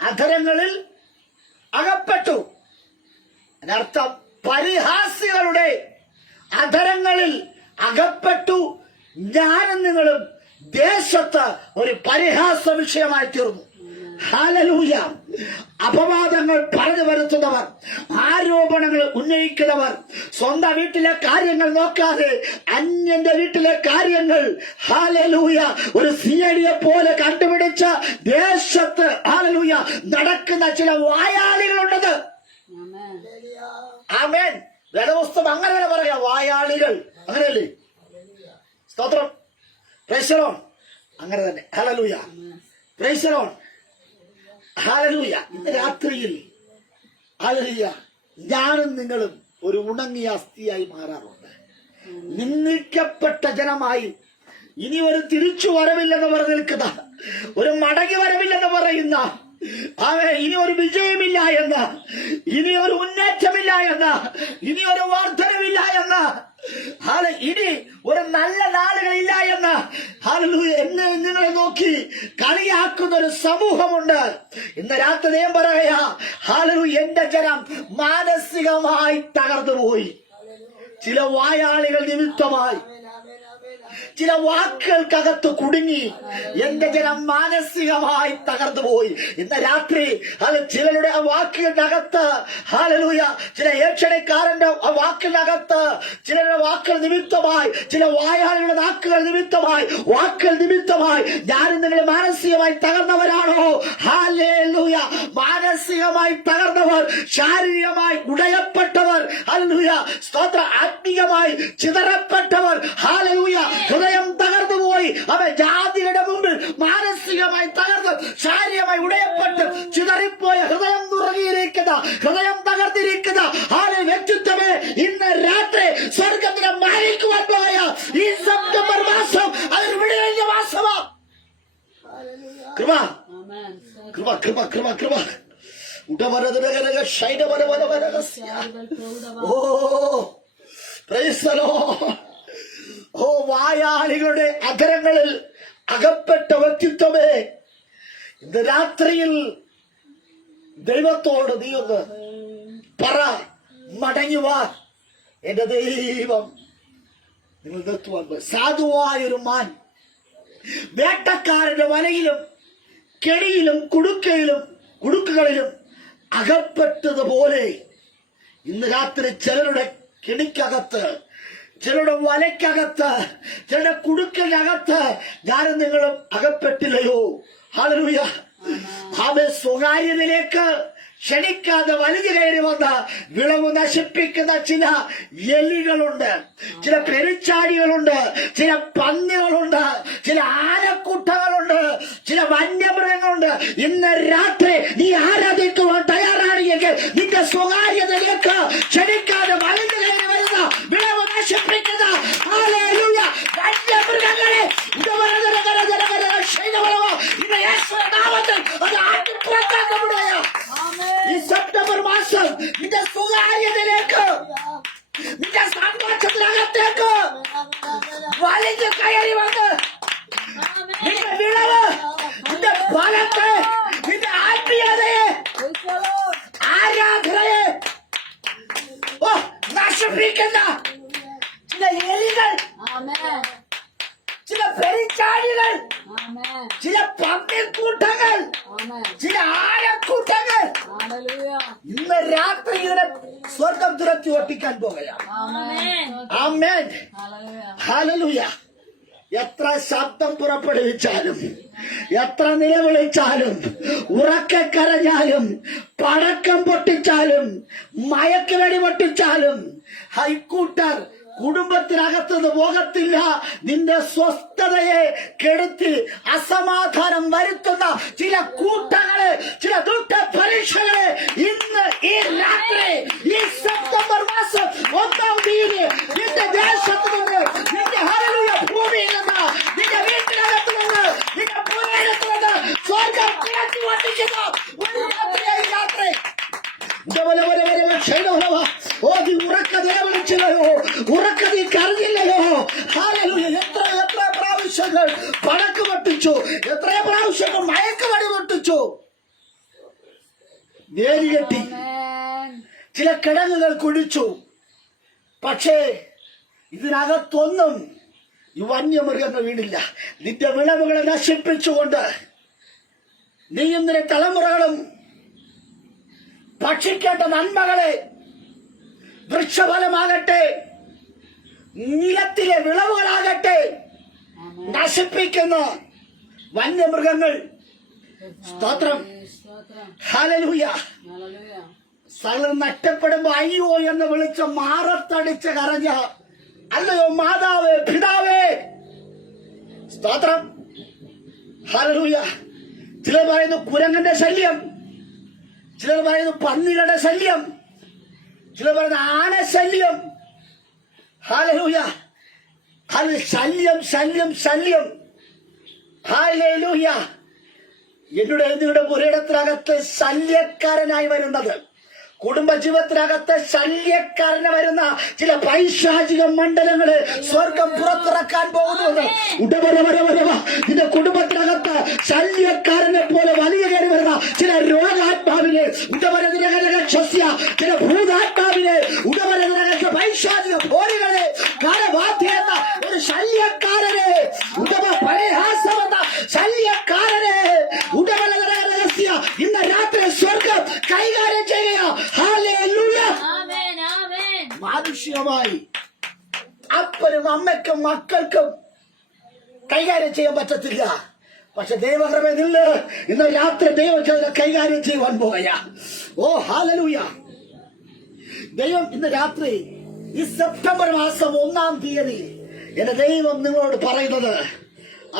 അധരങ്ങളിൽ അകപ്പെട്ടു. അതിനർത്ഥം പരിഹാസികളുടെ അധരങ്ങളിൽ അകപ്പെട്ടു. ഞാനും നിങ്ങളും ദേശത്ത് ഒരു പരിഹാസ വിഷയമായി തീർന്നു. ഹല്ലേലൂയ. അപവാദങ്ങൾ പറഞ്ഞു വരുത്തുന്നവർ, ആരോപണങ്ങൾ ഉന്നയിക്കുന്നവർ, സ്വന്തം വീട്ടിലെ കാര്യങ്ങൾ നോക്കാതെ അന്യന്റെ വീട്ടിലെ കാര്യങ്ങൾ ഹല്ലേലൂയ ഒരു സിഐഡിയെ പോലെ കണ്ടുപിടിച്ച ദേശത്ത് ഹല്ലേലൂയ നടക്കുന്ന ചില വായാളികളുണ്ടത്. ആമേൻ. വേദപുസ്തകം അങ്ങനെ പറയാ, വായാളികൾ. അങ്ങനെയല്ലേ? സ്തോത്രം. Praise the Lord. അങ്ങനെ തന്നെ. Hallelujah. Praise the Lord. Hallelujah. ഇന്ന് രാത്രിയിൽ ഹല്ലേലൂയ ഞാനും നിങ്ങളും ഒരു ഉണങ്ങിയ അസ്ഥിയായി മാറാറുണ്ട്. നിന്ദിക്കപ്പെട്ട ജനമായി, ഇനി ഒരു തിരിച്ചു വരവില്ലെന്ന് പറഞ്ഞു നിൽക്കുന്ന, ഒരു മടങ്ങി വരവില്ലെന്ന് പറയുന്ന, ഇനി ഒരു വിജയമില്ല എന്ന്, ഇനി ഒരു ഉന്നേറ്റമില്ല എന്ന്, ഇനി ഒരു വർധനമില്ല എന്ന്, ഇനി ഒരു നല്ല നാളുകളില്ല എന്ന് ഹല്ലേലൂയ എന്നെ നിങ്ങളെ നോക്കി കളിയാക്കുന്ന ഒരു സമൂഹമുണ്ട്. ഇന്ന് രാത്രി ഞാൻ പറയാ, ഹല്ലേലൂയ എന്റെ ജനം മാനസികമായി തകർന്നു പോയി ചില വായാളികൾ നിമിത്തമായി. ചില വാക്കുകൾക്കകത്ത് കുടുങ്ങി എന്റെ ജനം മാനസികമായി തകർന്നു പോയി. ഇന്ന് രാത്രി അത് ചിലരുടെ ആ വാക്കുകൾക്കകത്ത് ഹല്ലേലൂയ ചില ഏക്ഷണിക്കാരന്റെ ആ വാക്കിനകത്ത് ചിലരുടെ വാക്കുകൾ നിമിത്തമായി ചില വായാളികളുടെ വാക്കുകൾ നിമിത്തമായി ഞാനും നിങ്ങൾ മാനസികമായി തകർന്നവരാണോ? ഹല്ലേലൂയ. മാനസികമായി തകർന്നവർ, ശാരീരികമായി ഉടയപ്പെട്ടവർ, ഹല്ലേലൂയ സ്തോത്ര, ആത്മീയമായി ചിതറപ്പെട്ടവർ, ഹല്ലേലൂയ ഹൃദയം തകർന്നുപോയി. അവൻ ജാതിയുടെ മുമ്പിൽ മാനസികമായി തകർന്ന് ശാരീരികമായി ഉടയപ്പെട്ട് ചിതറിപ്പോയ ഹൃദയം നുറങ്ങിയിരിക്കുന്ന, ഹൃദയം തകർന്നിരിക്കുന്ന ആളെ വ്യക്തിത്വമേ, ഇന്ന് രാത്രി സ്വർഗത്തിനെ മാനിക്കുവാൻ പോയ ഈ സെപ്റ്റംബർ മാസം അതൊരു വിടുതലിന്റെ മാസമാ. കൃപ കൃപ കൃപ കൃപ കൃപ. ഓ വായാളികളുടെ അധരങ്ങളിൽ അകപ്പെട്ട വ്യക്തിത്വമേ, ഇന്ന് രാത്രിയിൽ ദൈവത്തോട് നീ ഒന്ന് പറ, മടങ്ങുവാ. എന്റെ ദൈവം നിങ്ങൾ നിർത്തുവാൻ. സാധുവായൊരു മാൻ വേട്ടക്കാരന്റെ വലയിലും കെണിയിലും കുടുക്കുകളിലും അകപ്പെട്ടതുപോലെ ഇന്ന് രാത്രി ചിലരുടെ കെണിക്കകത്ത്, ചിലരുടെ വലയ്ക്കകത്ത്, ചിലരുടെ കുടുക്കിനകത്ത് ഞാനും നിങ്ങളും അകപ്പെട്ടില്ലയോ? ഹല്ലേലൂയ. അവൻ സ്വകാര്യതയിലേക്ക് ക്ഷണിക്കാതെ വലിഞ്ഞു കയറി വന്ന വിളവ് നശിപ്പിക്കുന്ന ചില എലികളുണ്ട്, ചില പെരുച്ചാടികളുണ്ട്, ചില പന്നികളുണ്ട്, ചില ആനക്കൂട്ടങ്ങളുണ്ട്, ചില വന്യമൃഗങ്ങളുണ്ട്. ഇന്ന് രാത്രി നീ ആരാധിക്കുവാൻ തയ്യാറാണെങ്കിൽ നിന്റെ സ്വകാര്യതയിലേക്ക് ക്ഷണിക്കാതെ വലിഞ്ഞു കയറി വരുന്ന വിളവ് നശിപ്പിക്കുന്ന ഹല്ലേലൂയ വന്യമൃഗങ്ങളെ ഇന്ന് യേശുവിന്റെ നാമത്തിൽ അത് ആട്ടിപ്പുറത്താക്കപ്പെടുകയാ. ഈ സെപ്റ്റംബർ മാസം നിന്റെ സ്വകാര്യതയിലേക്ക്, നിന്റെ സന്തോഷത്തിനകത്തേക്ക് വലിഞ്ഞു കയറി വന്ന് നിന്റെ വിളവ്, നിന്റെ ഫലത്തെ, നിന്റെ ആത്മീയതയെ, ആരാധനയെ നശിപ്പിക്കുന്ന ചില എലികൾ, ചില പെരിച്ചാടികൾ, ചില പന്നിക്കൂട്ടങ്ങൾ, ചില ആനക്കൂട്ടങ്ങൾ ഇന്ന് രാത്രി ഇതിനെ സ്വർഗം തുരത്തി ഒട്ടിക്കാൻ പോകുകയാണ്. ആമേൻ. ഹല്ലേലൂയ. എത്ര ശബ്ദം പുറപ്പെടുവിച്ചാലും, എത്ര നിലവിളിച്ചാലും, ഉറക്കെ കരഞ്ഞാലും, പടക്കം പൊട്ടിച്ചാലും, മയക്കുവെടി പൊട്ടിച്ചാലും ഹൈക്കൂട്ടർ കുടുംബത്തിനകത്തുനിന്ന് പോകത്തില്ല. നിന്റെ സ്വസ്ഥതയെ കെടുത്തി അസമാധാനം വരുത്തുന്ന ചില കൂട്ടങ്ങളെ, ചില ദുഷ്ട പരീക്ഷകളെ ഇന്ന് ഈ രാത്രി, ഈ സെപ്റ്റംബർ മാസം 1-ാം തീയതി നിന്റെ ദേശത്ത് നിന്ന്, നിന്റെ ഹല്ലേലൂയ ഭൂമിയിൽ നിന്ന്, നിന്റെ വീട്ടിനകത്ത് നിന്ന്, നിന്റെ പുരയിടത്ത് നിന്ന് സ്വർഗം കിടത്തി വട്ടിക്കുന്ന ഒരു രാത്രിയായി രാത്രി. ഓ, നീ ഉറക്ക നിലവിളിച്ചില്ലയോ? ഉറക്ക നീ കരഞ്ഞില്ലയോ? ഹല്ലേലൂയ. എത്ര പ്രാവശ്യങ്ങൾ പടക്ക് പൊട്ടിച്ചു, എത്ര പ്രാവശ്യങ്ങൾ മയക്കുവടി പൊട്ടിച്ചു, വേലികെട്ടി ചില കിടങ്ങുകൾ കുഴിച്ചു. പക്ഷേ ഇതിനകത്തൊന്നും ഈ വന്യമൃഗങ്ങൾ വീണില്ല. നിന്റെ വിളവുകളെ നശിപ്പിച്ചുകൊണ്ട് നീയും നിന്റെ തലമുറകളും ഭക്ഷിക്കേണ്ട നന്മകളെ, വൃക്ഷഫലമാകട്ടെ, നിലത്തിലെ വിളവുകളാകട്ടെ നശിപ്പിക്കുന്ന വന്യമൃഗങ്ങൾ. സ്തോത്രം. ഹല്ലേലൂയ. സകലം നഷ്ടപ്പെടുമ്പോ അയ്യോ എന്ന് വിളിച്ച് മാറത്തടിച്ച് കരഞ്ഞ, അല്ലയോ മാതാവേ, പിതാവേ, സ്തോത്രം. ഹല്ലേലൂയ. ചിലർ പറയുന്നു കുരങ്ങന്റെ ശല്യം, ചിലർ പറയുന്നു പന്നികളുടെ ശല്യം, ചിലർ പറയുന്ന ആനശല്യം. ഹല്ലേലൂയ. ശല്യം ശല്യം ശല്യം. ഹല്ലേലൂയ. എന്നോട് നിങ്ങളുടെ പുരയിടത്തിനകത്ത് ശല്യക്കാരനായി വരുന്നത്, കുടുംബജീവിതത്തിനകത്ത് ശല്യക്കാരന് വരുന്ന ചില പൈശാചിക മണ്ഡലങ്ങള് സ്വർഗം പുറത്തിറക്കാൻ പോകുന്നത്. നിന്റെ കുടുംബത്തിനകത്ത് ശല്യക്കാരനെ പോലെ വലിയ കയറി വരുന്ന ചില രോഗാത്മാവിനെ, ചില ഭൂതാത്മാവിനെ, പൈശാചിക പോരുകളെ, കാലബാധ എന്ന ഒരു ശല്യ ശല്യക്കാരനെ ശല്യക്കാരനെ ഉടമലരഹസ്യ ഇന്ന് രാത്രി സ്വർഗം കൈകാര്യം ചെയ്യുക. ഹല്ലേലൂയ. ആമേൻ ആമേൻ മാനുഷികമായി അപ്പനും അമ്മയ്ക്കും മക്കൾക്കും കൈകാര്യം ചെയ്യാൻ പറ്റത്തില്ല. പക്ഷെ ദൈവകൃപ നിന്ന് ഇന്ന് രാത്രി ദൈവം കൈകാര്യം ചെയ്യുവാൻ പോകയാ. ഓ ഹല്ലേലൂയ. ദൈവം ഇന്ന് രാത്രി ഈ സെപ്റ്റംബർ മാസം 1-ാം തീയതി എന്റെ ദൈവം നിങ്ങളോട് പറയുന്നത്,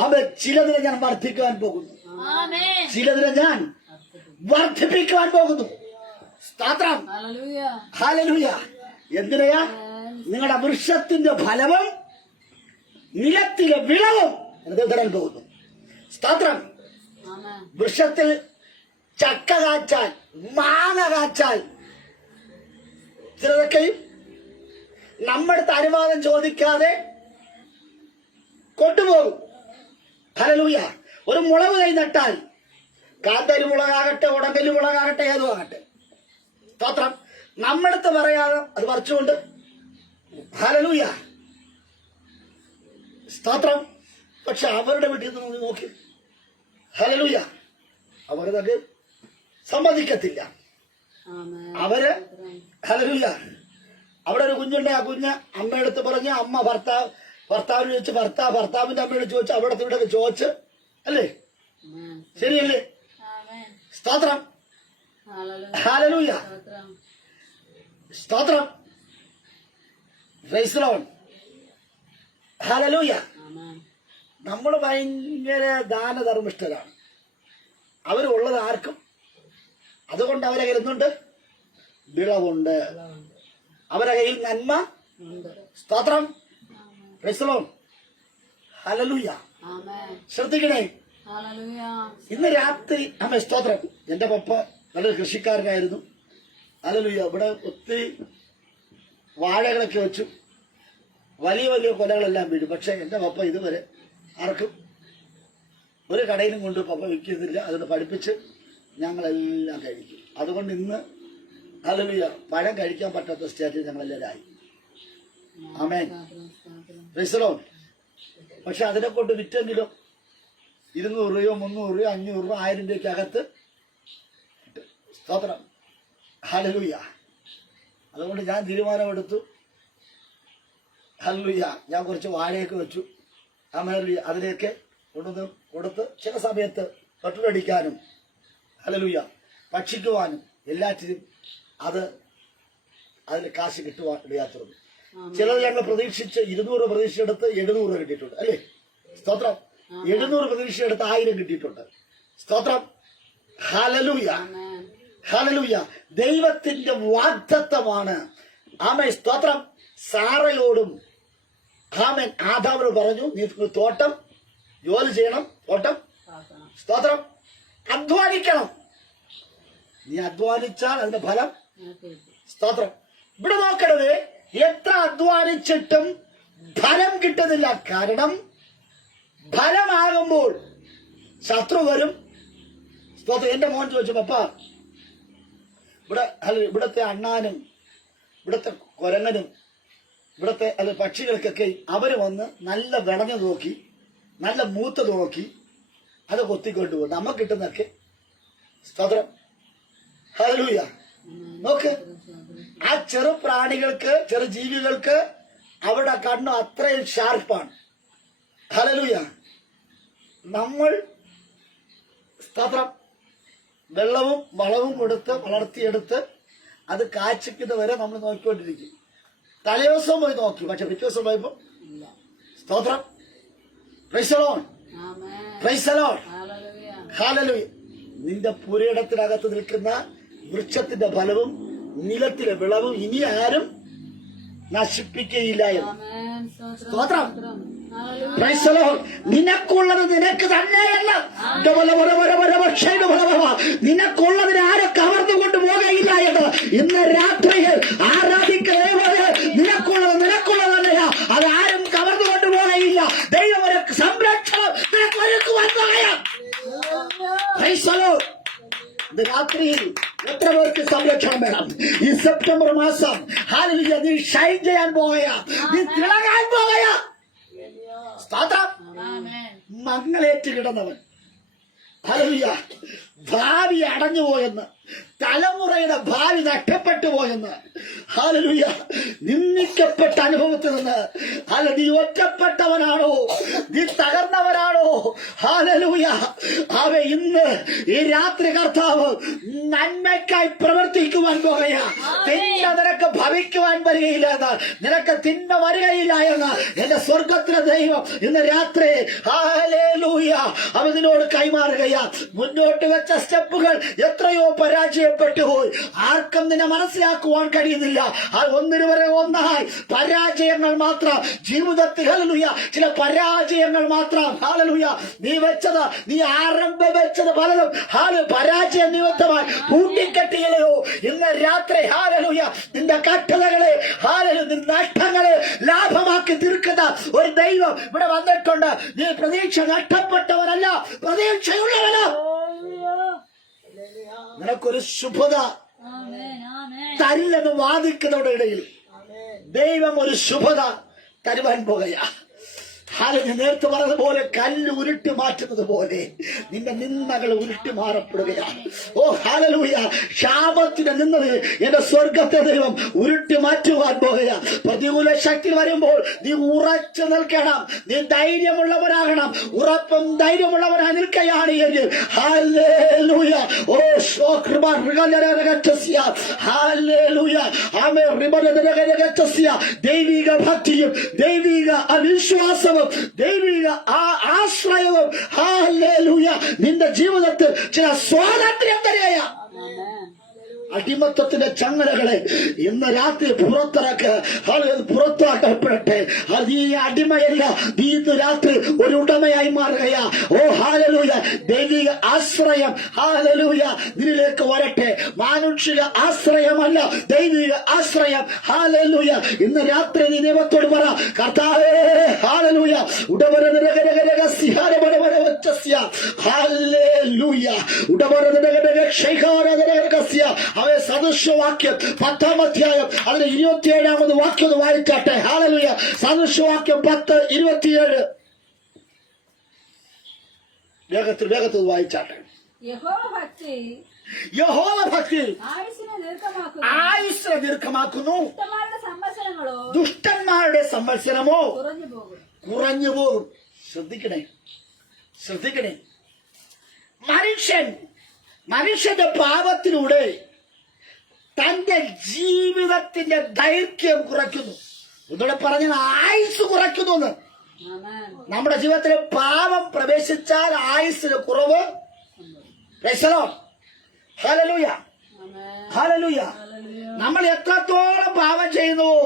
അവൻ ചിലതിനെ ഞാൻ വർദ്ധിക്കുവാൻ പോകുന്നു, ആമേൻ ചിലതിനെ ഞാൻ വർദ്ധിപ്പിക്കുവാൻ പോകുന്നു. സ്തോത്രം. Hallelujah hallelujah. എന്തിനാ? നിങ്ങളുടെ വൃക്ഷത്തിന്റെ ഫലവും നിലത്തിലെ വിളവും തരാൻ പോകുന്നു. സ്തോത്രം. ആമേൻ വൃക്ഷത്തിൽ ചക്ക കാച്ചാൽ, മാങ്ങ കാച്ചാൽ ചിലതൊക്കെയും നമ്മുടെ അനുവാദം ചോദിക്കാതെ കൊണ്ടുപോകും. ഹല്ലേലൂയ. ഒരു മുളക് കൈ നട്ടാൽ, കാന്താരി മുളകാകട്ടെ ഉടമ്പലി മുളകാകട്ടെ ഏതും ആകട്ടെ, സ്തോത്രം, നമ്മടുത്ത് പറയാതെ അത് പറിച്ചുകൊണ്ട്, ഹല്ലേലൂയ, സ്തോത്രം. പക്ഷെ അവരുടെ വീട്ടിൽ നിന്ന് നോക്കി, ഹല്ലേലൂയ, അവരത് സമ്മതിക്കത്തില്ല. ആമേൻ അവര് ഹല്ലേലൂയ. അവിടെ ഒരു കുഞ്ഞുണ്ട്, ആ കുഞ്ഞ് അമ്മയെടുത്ത് പറഞ്ഞ്, അമ്മ ഭർത്താവിന് ചോദിച്ച്, ഭർത്താവിന്റെ അമ്മയോട് ചോദിച്ച്, അവിടത്തെ ഇവിടെ ചോദിച്ച്, അല്ലേ? ആമേൻ ശരിയല്ലേ? ആമേൻ സ്തോത്രം. Hallelujah hallelujah. സ്തോത്രം സ്തോത്രം. Praise the Lord. ഹല്ലേലൂയ. ആമേൻ നമ്മൾ ഭയങ്കര ദാനധർമ്മിഷ്ഠരാണ്. അവരുള്ളത് ആർക്കും, അതുകൊണ്ട് അവരെ കയ്യിൽ എന്തുണ്ട്? വിളവുണ്ട്. അവരുടെ കയ്യിൽ നന്മ. ഉണ്ട് സ്തോത്രം. Praise the Lord. ഹല്ലേലൂയ. ആമേൻ ശ്രദ്ധിക്കണേ. ഹല്ലേലൂയ ഇന്ന് രാത്രി അമ്മ സ്തോത്രം. എന്റെ പപ്പ നല്ലൊരു കൃഷിക്കാരനായിരുന്നു. ഹല്ലേലൂയ. ഇവിടെ ഒത്തിരി വാഴകളൊക്കെ വെച്ചു, വലിയ വലിയ കൊലകളെല്ലാം വീഴും. പക്ഷെ എന്റെ പപ്പ ഇതുവരെ ആർക്കും ഒരു കടയിലും കൊണ്ട് പപ്പ വിൽക്കുന്നില്ല. അതുകൊണ്ട് പഠിപ്പിച്ച് ഞങ്ങളെല്ലാം കഴിക്കും. അതുകൊണ്ട് ഇന്ന് ഹല്ലേലൂയ പഴം കഴിക്കാൻ പറ്റാത്ത സ്റ്റേറ്റിൽ ഞങ്ങളെല്ലാവരും ആയി. ആമേൻ. Praise the Lord. പക്ഷെ അതിനെ കൊണ്ട് വിറ്റെങ്കിലും 200 രൂപയോ 300 രൂപയോ 500 രൂപ 1000 രൂപയ്ക്കകത്ത് കിട്ടും. സ്തോത്രം. ഹല്ലേലൂയ. അതുകൊണ്ട് ഞാൻ തീരുമാനമെടുത്തു, ഹല്ലേലൂയ, ഞാൻ കുറച്ച് വാഴയൊക്കെ വെച്ചു. ഹല്ലേലൂയ. അതിലേക്ക് കൊണ്ടുവന്ന് കൊടുത്ത് ചില സമയത്ത് പെട്രോളടിക്കാനും, ഹല്ലേലൂയ, ഭക്ഷിക്കുവാനും എല്ലാറ്റിനും അതിന് കാശ് കിട്ടുവാൻ ഇടയാത്തുള്ളൂ. ചിലത് ഞങ്ങൾ പ്രതീക്ഷിച്ച് 200 പ്രതീക്ഷയെടുത്ത് 700 കിട്ടിയിട്ടുണ്ട്, അല്ലേ? സ്തോത്രം. 700 പ്രതീക്ഷയെടുത്ത് 1000 കിട്ടിയിട്ടുണ്ട്. സ്തോത്രം. ഹല്ലേലൂയ. Amen hallelujah. ദൈവത്തിന്റെ വാഗ്ദത്തമാണ്. ആമേൻ. സ്തോത്രം. സാറയോടും ആമേൻ ആദാമിനോട് പറഞ്ഞു, നീ തോട്ടം ജോലി ചെയ്യണം, തോട്ടം, പ്രാർത്ഥന സ്തോത്രം, അധ്വാനിക്കണം. നീ അധ്വാനിച്ചാൽ അതിന്റെ ഫലം. സ്തോത്രം. ഇവിടെ നോക്കണത്, എത്ര അധ്വാനിച്ചിട്ടും ഫലം കിട്ടുന്നില്ല. കാരണം ഫലമാകുമ്പോൾ ശത്രു വരും. സ്തോത്രം. എന്റെ മോൻ ചോദിച്ചു, പപ്പ, ഇവിടത്തെ അണ്ണാനും ഇവിടത്തെ കുരങ്ങനും ഇവിടത്തെ പക്ഷികൾക്കൊക്കെ അവര് വന്ന് നല്ല വിളഞ്ഞു നോക്കി, നല്ല മൂത്ത നോക്കി അത് കൊത്തിക്കൊണ്ടുപോകും. നമുക്ക് കിട്ടുന്നൊക്കെ. സ്തോത്രം. ഹല്ലേലൂയ. നോക്ക്, ആ ചെറു പ്രാണികൾക്ക്, ചെറു ജീവികൾക്ക് അവിടെ കണ്ണു അത്രയും ഷാർപ്പാണ്. ഹല്ലേലൂയ. നമ്മൾ സ്തോത്രം വെള്ളവും വളവും കൊടുത്ത് വളർത്തിയെടുത്ത് അത് കാച്ചിക്കുന്നവരെ നമ്മൾ നോക്കിക്കൊണ്ടിരിക്കും. തലേദിവസം പോയി നോക്കി, പക്ഷെ പിറ്റേ ദിവസം പോയപ്പോ ഇല്ല. സ്തോത്രം. Praise the Lord. Amen praise the Lord. Hallelujah hallelujah. നിന്റെ പുരയിടത്തിനകത്ത് നിൽക്കുന്ന വൃക്ഷത്തിന്റെ ഫലവും നിലത്തിലെ വിളവും ഇനി ആരും നശിപ്പിക്കുകയില്ല എന്ന്. ആമേൻ സ്തോത്രം. ഹല്ലേലൂയ പ്രൈസ് ദി ലോർഡ്. നിനക്കുള്ളത് നിനക്ക് തന്നെയല്ല. നിനക്കുള്ളതിന് ആരും കവർന്നുകൊണ്ട് പോകയില്ല എന്ന് ഇന്ന് രാത്രിയിൽ ആരാധിക്കുന്നത്. നിനക്കുള്ളത് തന്നെയാ, അത് ആരും കവർന്നുകൊണ്ട് പോകയില്ല. ദൈവം ഒരു സംരക്ഷണം നിനക്ക് ഒരുക്കുവാൻ പോകയാ. Praise the Lord. ഇന്ന് രാത്രിയിൽ എത്ര പേർക്ക് സംരക്ഷണം വേണം? ഈ സെപ്റ്റംബർ മാസം ഹല്ലേലൂയ, നീ ഷൈൻ ചെയ്യാൻ പോകയാ, നീ തിളങ്ങാൻ പോകയാ. സ്തോത്രം. ആമേൻ. മങ്ങളേറ്റ് കിടന്നവൻ, ഹല്ലേലൂയ, ഭാവി അടഞ്ഞുപോയെന്ന്, തലമുറയുടെ ഭാവി നഷ്ടപ്പെട്ടു പോയെന്ന്, ഹല്ലേലൂയ, നിന്ദിക്കപ്പെട്ട അനുഭവത്തിൽ നിന്ന്, നീ ഒറ്റപ്പെട്ടവനാണോ, നീ തകർന്നവനാണോ, ഹല്ലേലൂയ, ഇന്ന് ഈ രാത്രി കർത്താവ് നന്മയ്ക്കായി പ്രവർത്തിക്കുവാൻ പോകുകയാ. തിന്മ നിനക്ക് ഭവിക്കുവാൻ വരികയില്ല എന്ന്, നിനക്ക് തിന്മ വരികയില്ല എന്ന് എന്റെ സ്വർഗത്തിലെ ദൈവം ഇന്ന് രാത്രി ഹല്ലേലൂയ അവനോട് കൈമാറുകയാ. മുന്നോട്ട് വെച്ച സ്റ്റെപ്പുകൾ എത്രയോ പരാജയപ്പെട്ടു പോയി. ആർക്കും നിന്നെ മനസ്സിലാക്കുവാൻ കഴിയുന്നില്ല. ഒന്നിനു വരെ ഒന്നായി പരാജയങ്ങൾ മാത്രം ജീവിതത്തിൽ. ഹല്ലേലൂയ, ചില പരാജയങ്ങൾ മാത്രം. ഹല്ലേലൂയ, നീ വെച്ചത്, നീ ആരംഭം വെച്ചത് പലതും പരാജയ നിമിത്തമായി കൂട്ടിക്കെട്ടിയല്ലോ. ഇന്ന് രാത്രി ഹല്ലേലൂയ നിന്റെ കട്ടളകളെ, നിന്റെ നഷ്ടങ്ങളെ ലാഭമാക്കി തീർക്കുന്ന ഒരു ദൈവം ഇവിടെ വന്നിട്ടുണ്ട്. നീ പ്രതീക്ഷ നഷ്ടപ്പെട്ടവനല്ല, പ്രതീക്ഷയുള്ളവനാ. നിനക്കൊരു ശുഭത ആമേൻ. ആമേൻ. തരില്ലെന്ന് വാദിക്കുന്നവരുടെ ഇടയിൽ ദൈവം ഒരു ശുഭത തരുവാൻ പോകുകയാ. നേരത്തെ പറഞ്ഞതുപോലെ കല്ല് ഉരുട്ടി മാറ്റുന്നത് പോലെ നിന്റെ നിന്ദകൾ ഉരുട്ടി മാറപ്പെടുകയാണ്. ഓ ഹല്ലേലൂയ, ക്ഷാമത്തിന് നിന്നത് എന്റെ സ്വർഗത്തെ ദൈവം ഉരുട്ടി മാറ്റുവാൻ പോകുകയാ. പ്രതികൂല ശക്തി വരുമ്പോൾ നീ ഉറച്ചു നിൽക്കണം, നീ ധൈര്യമുള്ളവരാകണം. ഉറപ്പും ധൈര്യമുള്ളവരായി നിൽക്കുകയാണ് എങ്കിൽ ഹല്ലേലൂയ, ഓ ദൈവിക ഭക്തിയും ദൈവിക അവിശ്വാസവും ദൈവിക ആശ്രയവും ഹല്ലേലൂയ നിന്റെ ജീവിതത്തിൽ ചില സ്വാതന്ത്ര്യം തരികയാ. അടിമത്തത്തിന്റെ ചങ്ങലകളെ ഇന്ന് രാത്രി പുറത്താക്കപ്പെടട്ടെ. അത് ഈ അടിമയല്ല, നീ ഇന്ന് രാത്രി ഒരു ഉടമയായി മാറുകയാ. ഓ ഹല്ലേലൂയ, ദൈവിക ആശ്രയം ഹല്ലേലൂയ നിന്നിലേക്ക് വരട്ടെ. മാനുഷിക ആശ്രയമല്ല, ദൈവിക ആശ്രയം. ഹല്ലേലൂയ, ഇന്ന് രാത്രി നീ ദൈവത്തോട് പറ, കർത്താവേ ഹല്ലേലൂയ, സദൃശവാക്യം 10-ാം അധ്യായം അതിന് 27-ാമത് വാക്യം ഒന്ന് വായിച്ചാട്ടെ. ഹല്ലേലൂയ, സദൃശവാക്യം 10:27 വേഗത്തിൽ വായിച്ചാട്ടെ. യഹോവഭക്തി യഹോവഭക്തി ആയുസ്സിനെ ദീർഘമാക്കുന്നു, ദുഷ്ടന്മാരുടെ സംവത്സരമോ കുറഞ്ഞു പോകും. ശ്രദ്ധിക്കണേ. മനുഷ്യന്റെ പാപത്തിലൂടെ തന്റെ ജീവിതത്തിന്റെ ദൈർഘ്യം കുറയ്ക്കുന്നു. ഒന്നുകൂടെ പറഞ്ഞാൽ ആയുസ് കുറയ്ക്കുന്നു എന്ന്. നമ്മുടെ ജീവിതത്തിൽ പാപം പ്രവേശിച്ചാൽ ആയുസ്സിന് കുറവ്. Hallelujah, hallelujah. നമ്മൾ എത്രത്തോളം പാപം ചെയ്യുന്നുവോ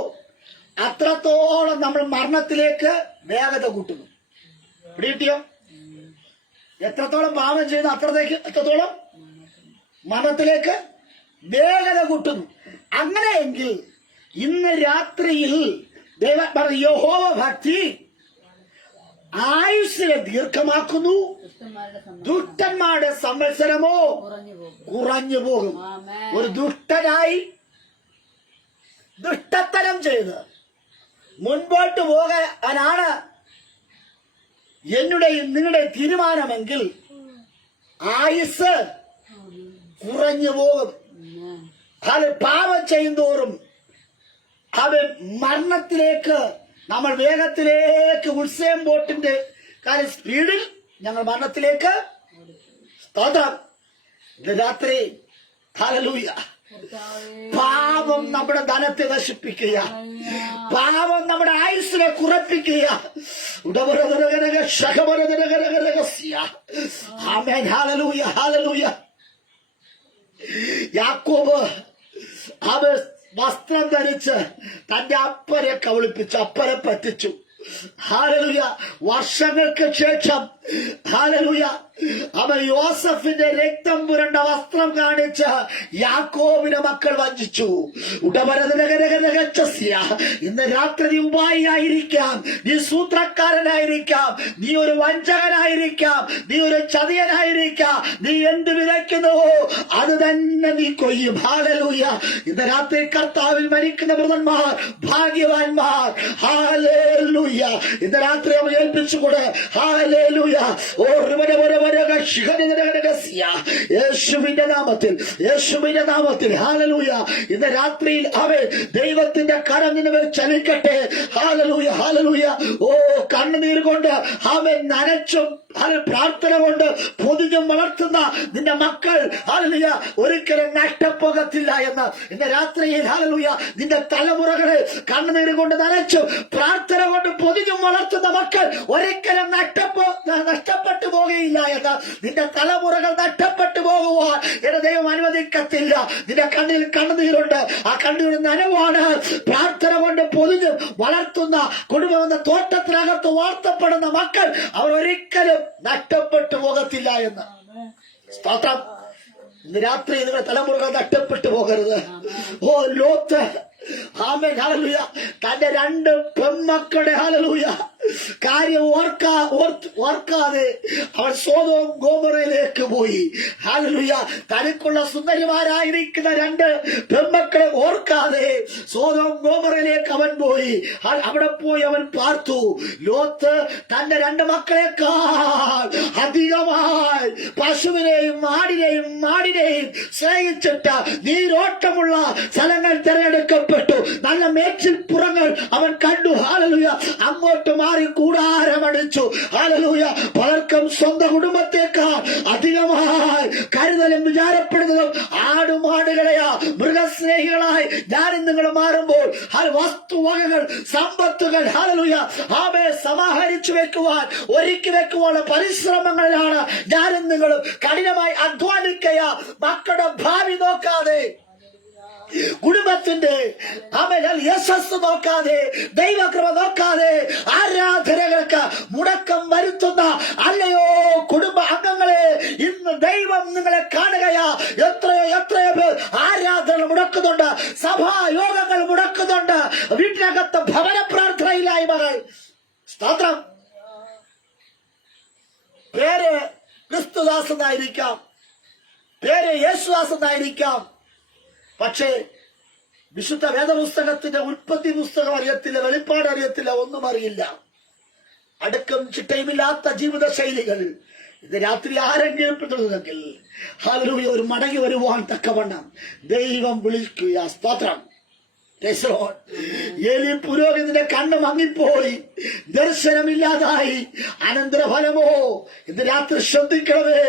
അത്രത്തോളം നമ്മൾ മരണത്തിലേക്ക് വേഗത കൂട്ടുന്നു. പിടികിട്ടിയോ? എത്രത്തോളം പാപം ചെയ്യുന്നു അത്രത്തോളം മരണത്തിലേക്ക് വേഗത കൂട്ടുന്നു. അങ്ങനെയെങ്കിൽ ഇന്ന് രാത്രിയിൽ ദൈവം പറഞ്ഞ യഹോവ ഭക്തി ആയുസ്സിനെ ദീർഘമാക്കുന്നു, ദുഷ്ടന്മാരുടെ സംവത്സരമോ കുറഞ്ഞു പോകും. ഒരു ദുഷ്ടനായി ദുഷ്ടത്തരം ചെയ്ത് മുൻപോട്ട് പോകാനാണ് എന്നുടെയും നിങ്ങളുടെ തീരുമാനമെങ്കിൽ ആയുസ് കുറഞ്ഞു പോകും. അത് പാപം ചെയ്യുന്തോറും അത് മരണത്തിലേക്ക് നമ്മൾ വേഗത്തിലേക്ക് ഉത്സവം ബോട്ടിന്റെ കാര്യം സ്പീഡിൽ ഞങ്ങൾ മരണത്തിലേക്ക് സ്തോത്രം. ഇന്ന് രാത്രി ഹല്ലേലൂയ, പാപം നമ്മുടെ ധനത്തെ നശിപ്പിക്കുക, പാപം നമ്മുടെ ആയുസ്സിനെ കുറപ്പിക്കുക. ആമേൻ, ഹല്ലേലൂയ, ഹല്ലേലൂയ. യാക്കോബ് അവൻ വസ്ത്രം ധരിച്ച് തന്റെ അപ്പനെ കബളിപ്പിച്ചു, അപ്പനെ പറ്റിച്ചു. ഹല്ലേലൂയ. വർഷങ്ങൾക്ക് ശേഷം ഹല്ലേലൂയ അവൻ യോസഫിന്റെ രക്തം പുരണ്ട വസ്ത്രം കാണിച്ച് യാക്കോബിനെ മക്കൾ വഞ്ചിച്ചു. ഇന്ന് രാത്രി നീ ഉപായിയായിരിക്കാം, നീ സൂത്രക്കാരനായിരിക്കാം, നീ ഒരു വഞ്ചകനായിരിക്കാം, നീ ഒരു ചതിയനായിരിക്കാം. നീ എന്ത് വിതയ്ക്കുന്നുവോ അത് തന്നെ നീ കൊയ്യും. ഹല്ലേലൂയ. ഇന്ന് രാത്രി കർത്താവിൽ മരിക്കുന്ന മൃതന്മാർ ഭാഗ്യവാന്മാർ. ഹല്ലേലൂയ. ഇന്ന് രാത്രി അവൻ ഏൽപ്പിച്ചുകൂടെ. ഹല്ലേലൂയ. ഓ യേശുവിന്റെ നാമത്തിൽ, യേശുവിന്റെ നാമത്തിൽ. ഹല്ലേലൂയ. ഇന്ന് രാത്രിയിൽ അവൻ ദൈവത്തിന്റെ കരം നിന്നെ ചലിക്കട്ടെ. Hallelujah, hallelujah. ഓ കണ്ണുനീർ കൊണ്ട് അവൻ നനച്ചും പ്രാർത്ഥന കൊണ്ട് പൊതിഞ്ഞും വളർത്തുന്ന നിന്റെ മക്കൾ ഹല്ലേലൂയ ഒരിക്കലും നഷ്ടപ്പോകത്തില്ല എന്ന് ഇന്ന് രാത്രിയിൽ ഹല്ലേലൂയ നിന്റെ തലമുറകളെ കണ്ണുനീർ കൊണ്ട് നനച്ചും പ്രാർത്ഥന കൊണ്ട് പൊതിഞ്ഞും വളർത്തുന്ന മക്കൾ ഒരിക്കലും നഷ്ടപ്പെട്ടു പോകുകയില്ല എന്ന്, നിന്റെ തലമുറകൾ നഷ്ടപ്പെട്ടു പോകുവാൻ എന്റെ ദൈവം അനുവദിക്കത്തില്ല. നിന്റെ കണ്ണിൽ കണ്ണുനീരുണ്ട്, ആ കണ്ണീർ നനവാണ്. പ്രാർത്ഥന കൊണ്ട് പൊതിഞ്ഞും വളർത്തുന്ന കുടുംബം എന്ന തോട്ടത്തിനകത്ത് വാർത്തപ്പെടുന്ന മക്കൾ അവർ ഒരിക്കലും നഷ്ടപ്പെട്ടു പോകത്തില്ല എന്ന്. സ്തോത്രം. ഇന്ന് രാത്രി നിങ്ങളുടെ തലമുറകൾ നഷ്ടപ്പെട്ടു പോകരുത്. ഓ ലോത്ത് ആമേൻ ഹല്ലേലൂയ തന്റെ 2 പെൺമക്കളുടെ ഹല്ലേലൂയ കാര്യം ഓർക്കാതെ അവൻ സോദോം ഗോമോറയിലേക്ക് പോയി. ഹല്ലേലൂയ. തനിക്കുള്ള സുന്ദരിമാരായിരിക്കുന്ന 2 പെൺമക്കളെ ഓർക്കാതെ സോദോം ഗോമോറയിലേക്ക് അവൻ പോയി. അവിടെ പോയി അവൻ പാർത്തു. ലോത്ത് തന്റെ 2 മക്കളെക്കാൾ അധികമായി പശുവിനെയും മാടിനെയും സ്നേഹിച്ചിട്ട് നീരോട്ടമുള്ള സ്ഥലങ്ങൾ തിരഞ്ഞെടുക്കപ്പെട്ടു. നല്ല മേച്ചിൽ പുറങ്ങൾ അവൻ കണ്ടു. ഹല്ലേലൂയ. അങ്ങോട്ട് മാറി കൂടാരമടിച്ചു. ഹല്ലേലൂയ. പലർക്കും സ്വന്തം കുടുംബത്തേക്കാൾ അധികമായി കരുതലും വിചാരപ്പെടുന്നതും ആടുമാടുകളെയാ. മൃഗസ്നേഹികളായി ഞാനും നിങ്ങൾ മാറുമ്പോൾ വസ്തുവകകൾ സമ്പത്തുകൾ ഹല്ലേലൂയ അവയെ സമാഹരിച്ചു വെക്കുവാൻ ഒരുക്കി വെക്കുവാനുള്ള പരിശ്രമങ്ങളിലാണ് ഞാനും നിങ്ങളും കഠിനമായി അധ്വാനിക്കുക. മക്കളുടെ ഭാവി നോക്കാതെ, കുടുംബത്തിന്റെ യശസ് നോക്കാതെ, ദൈവകൃപ നോക്കാതെ ആരാധനകൾക്ക് മുടക്കം വരുത്തുന്ന അല്ലയോ കുടുംബ അംഗങ്ങളെ, ഇന്ന് ദൈവം നിങ്ങളെ കാണുകയാ. എത്രയോ പേർ ആരാധന മുടക്കുന്നുണ്ട്, സഭായോഗങ്ങൾ മുടക്കുന്നുണ്ട്, വീട്ടിനകത്ത് ഭവന പ്രാർത്ഥനയില്ലായ്മകൾ. സ്തോത്രം. പേര് ക്രിസ്തുദാസ് എന്നായിരിക്കാം, പേര് യേശുദാസ് എന്നായിരിക്കാം, പക്ഷേ വിശുദ്ധ വേദപുസ്തകത്തിന്റെ ഉൽപ്പത്തി പുസ്തകം അറിയത്തില്ല, വെളിപ്പാട് അറിയത്തില്ല, ഒന്നും അറിയില്ല. അടുക്കും ചിട്ടയുമില്ലാത്ത ജീവിത ശൈലികൾ ഇത് രാത്രി ആരെങ്കിലും പിന്തുടരുന്നെങ്കിൽ ഹല്ലേലൂയ ഒരു മടങ്ങി വരുവാൻ തക്കവണ്ണം ദൈവം വിളിക്കുക. സ്തോത്രം. ഏലി പുരോഹിതന്റെ കണ്ണ് മങ്ങിപ്പോയി, ദർശനമില്ലാതായി. അനന്തരഫലമോ ഇന്ന് രാത്രി ശ്രദ്ധിക്കണമേ.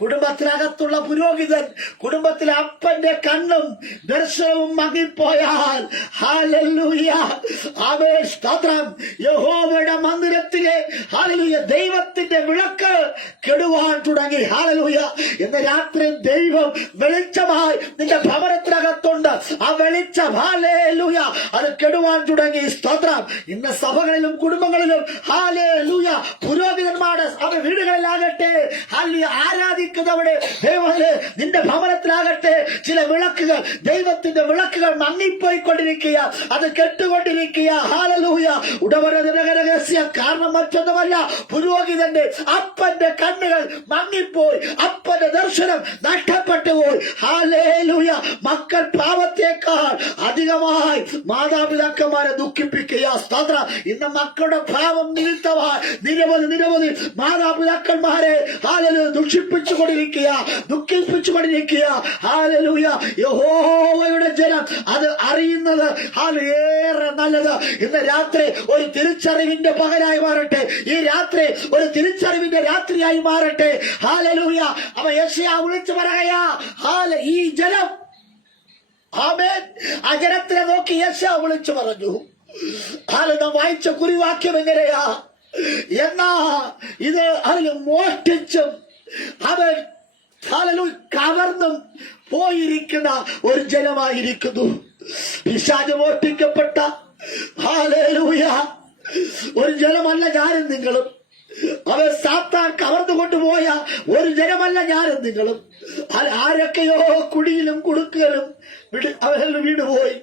കുടുംബത്തിനകത്തുള്ള പുരോഹിതൻ, കുടുംബത്തിലെ അപ്പന്റെ കണ്ണും ദർശനവും മങ്ങിപ്പോയാൽ ഹല്ലേലൂയ ആമേൻ സ്തോത്രം. യഹോവയുടെ മന്ദിരത്തിലെ ഹല്ലേലൂയ ദൈവത്തിന്റെ വിളക്ക് കെടുവാൻ തുടങ്ങി. ഹല്ലേലൂയ. ഇന്ന് രാത്രി ദൈവം വെളിച്ചമായി നിന്റെ ഭവനത്തിനകത്തുണ്ട്. ആ വെളിച്ചം ഹല്ലേലൂയ അത് കെടുവാൻ തുടങ്ങി. സ്തോത്രം. ഇന്ന് സഭകളിലും കുടുംബങ്ങളിലും ഹല്ലേലൂയ പുരോഹിതന്മാരുടെ വീടുകളിലാകട്ടെ ഹല്ലേലൂയ ആരാധിക്കുന്നവിടെ നിന്റെ ഭവനത്തിലാകട്ടെ ചില വിളക്കുകൾ, ദൈവത്തിന്റെ വിളക്കുകൾ മങ്ങിപ്പോയിക്കൊണ്ടിരിക്കുക, അത് കെട്ടുകൊണ്ടിരിക്കുക. ഹല്ലേലൂയ. ഉടവരഹസ്യ കാരണം മറ്റൊന്നുമല്ല, പുരോഹിതന്റെ അപ്പന്റെ കണ്ണുകൾ മങ്ങിപ്പോയി, അപ്പന്റെ ദർശനം നഷ്ടപ്പെട്ടു പോയി. ഹല്ലേലൂയ. മക്കൾ പാപത്തേക്കാൾ അധികമായി മാതാപിതാക്കന്മാരെ ദുഃഖിപ്പിക്കുക. സ്തോത്രം. ഇന്ന് മക്കളുടെ ഭാവം നിമിത്തമായി നിരവധി മാതാപിതാക്കന്മാരെ ഹല്ലേലൂയ ദുഃഖിപ്പിച്ചുകൊണ്ടിരിക്കുക. ഹല്ലേലൂയ. യഹോവയുടെ ജനം അത് അറിയുന്നത് ഏറെ നല്ലത്. ഇന്ന് രാത്രി ഒരു തിരിച്ചറിവിന്റെ പകലായി മാറട്ടെ. ഈ രാത്രി ഒരു തിരിച്ചറിവിന്റെ രാത്രിയായി മാറട്ടെ. ഹല്ലേലൂയ. അവ യെശയ്യാ വിളിച്ചു പറയുകയാ, ഈ ജനം ആമേൻ. ആ ജനത്തിനെ നോക്കി യെശയ്യാ വിളിച്ചു പറഞ്ഞു. നാം വായിച്ച കുറിവാക്യം എങ്ങനെയാ? എന്നാ ഇത് അതിൽ മോഷ്ടിച്ചും അവൻ കവർന്നും പോയിരിക്കുന്ന ഒരു ജനമായിരിക്കുന്നു. പിശാച് മോഷ്ടിക്കപ്പെട്ട ഹല്ലേലൂയ ഒരു ജനമല്ല ഞാനും നിങ്ങളും. അവൻ സാത്താൻ കവർന്നു കൊണ്ടുപോയ ഒരു ജനമല്ല ഞാനും നിങ്ങളും. ആരൊക്കെയോ കുടിയിലും കുടുക്കലും അവരിൽ വീണുപോയി.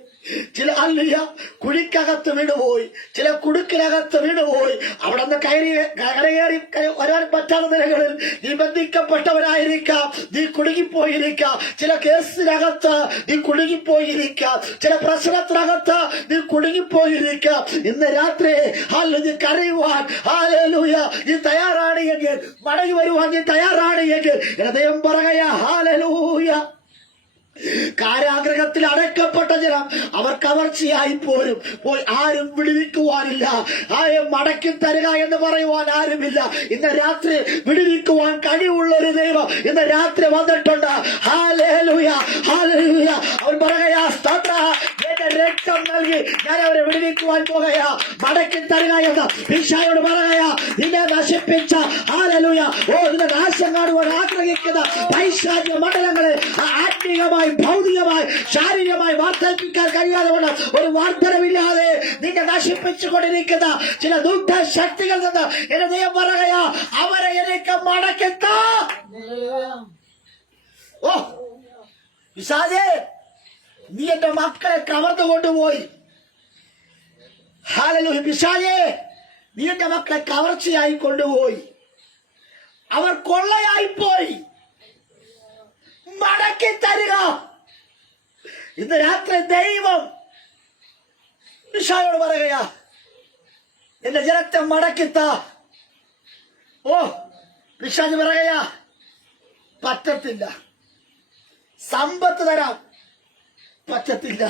ചില അല്ലിയ കുഴിക്കകത്ത് വീണുപോയി, ചില കുടുക്കിനകത്ത് വീണുപോയി. അവിടെ നിന്ന് കരകയറി വരാൻ പറ്റാത്ത നിലകളിൽ നീ ബന്ധിക്കപ്പെട്ടവനായിരിക്കാം, നീ കുടുങ്ങിപ്പോയിരിക്കാം. ചില കേസിനകത്ത് നീ കുടുങ്ങിപ്പോയിരിക്കാം, ചില പ്രശ്നത്തിനകത്ത് നീ കുടുങ്ങിപ്പോയിരിക്കാം. ഇന്ന് രാത്രി നീ കരയുവാൻ നീ തയ്യാറാണ് എങ്കിൽ, മടങ്ങി വരുവാൻ നീ തയ്യാറാണ് എങ്കിൽ ദൈവം പറയുക ഹാലലൂയ. കാരാഗ്രഹത്തിൽ അടക്കപ്പെട്ട ജനം അവർ കവർച്ചയായി പോരും. പോയി ആരും വിടുവിക്കുവാനില്ല, ആരും മടക്കി തരിക എന്ന് പറയുവാൻ ആരുമില്ല. ഇന്ന് രാത്രി വിടുവിക്കുവാൻ കഴിവുള്ള ഒരു ദൈവം ഇന്ന് രാത്രി വന്നിട്ടുണ്ട്. Hallelujah, hallelujah. അവൻ പറയുക സ്തോത്രം, എന്റെ രക്തം നൽകി ഞാൻ അവരെ വിടുവിക്കുവാൻ പോകുകയാ, മടക്കി തരിക എന്ന് ഈശോയോട് പറയുക. നിന്നെ നശിപ്പിച്ച ഹല്ലേലൂയ, നിന്നെ നാശം കാണുവാൻ ആഗ്രഹിക്കുന്ന പൈശാചിക മണ്ഡലങ്ങളെ ആത്മീയമായി, ഭൗതികമായി, ശാരീരികമായി വാർദ്ധക്യക്കാൻ കഴിയാതെ ഒരു വാർദ്ധനമില്ലാതെ നിന്നെ നശിപ്പിച്ചു കൊണ്ടിരിക്കുന്ന ചില ദുഷ്ട ശക്തികൾ നിന്ന് എന്റെ ദൈവം പറയുകയാ, അവരെ എനിക്ക് മടക്കിത്താ. ഓ പിശാചേ, നീ എന്റെ മക്കളെ കവർന്നു കൊണ്ടുപോയി. ഹല്ലേലൂയ. പിശാചേ, നീ എന്റെ മക്കളെ കവർച്ചയായി കൊണ്ടുപോയി, അവർ കൊള്ളയായി പോയി, മടക്കി തരിക. ഇന്ന് രാത്രി ദൈവം ഈശോയോട് പറയുകയാ, എന്റെ ജനത്തെ മടക്കിത്താ. ഓ പിശാച് പറയുകയാ, പറ്റത്തില്ല. സമ്പത്ത് തരാം, പറ്റത്തില്ല.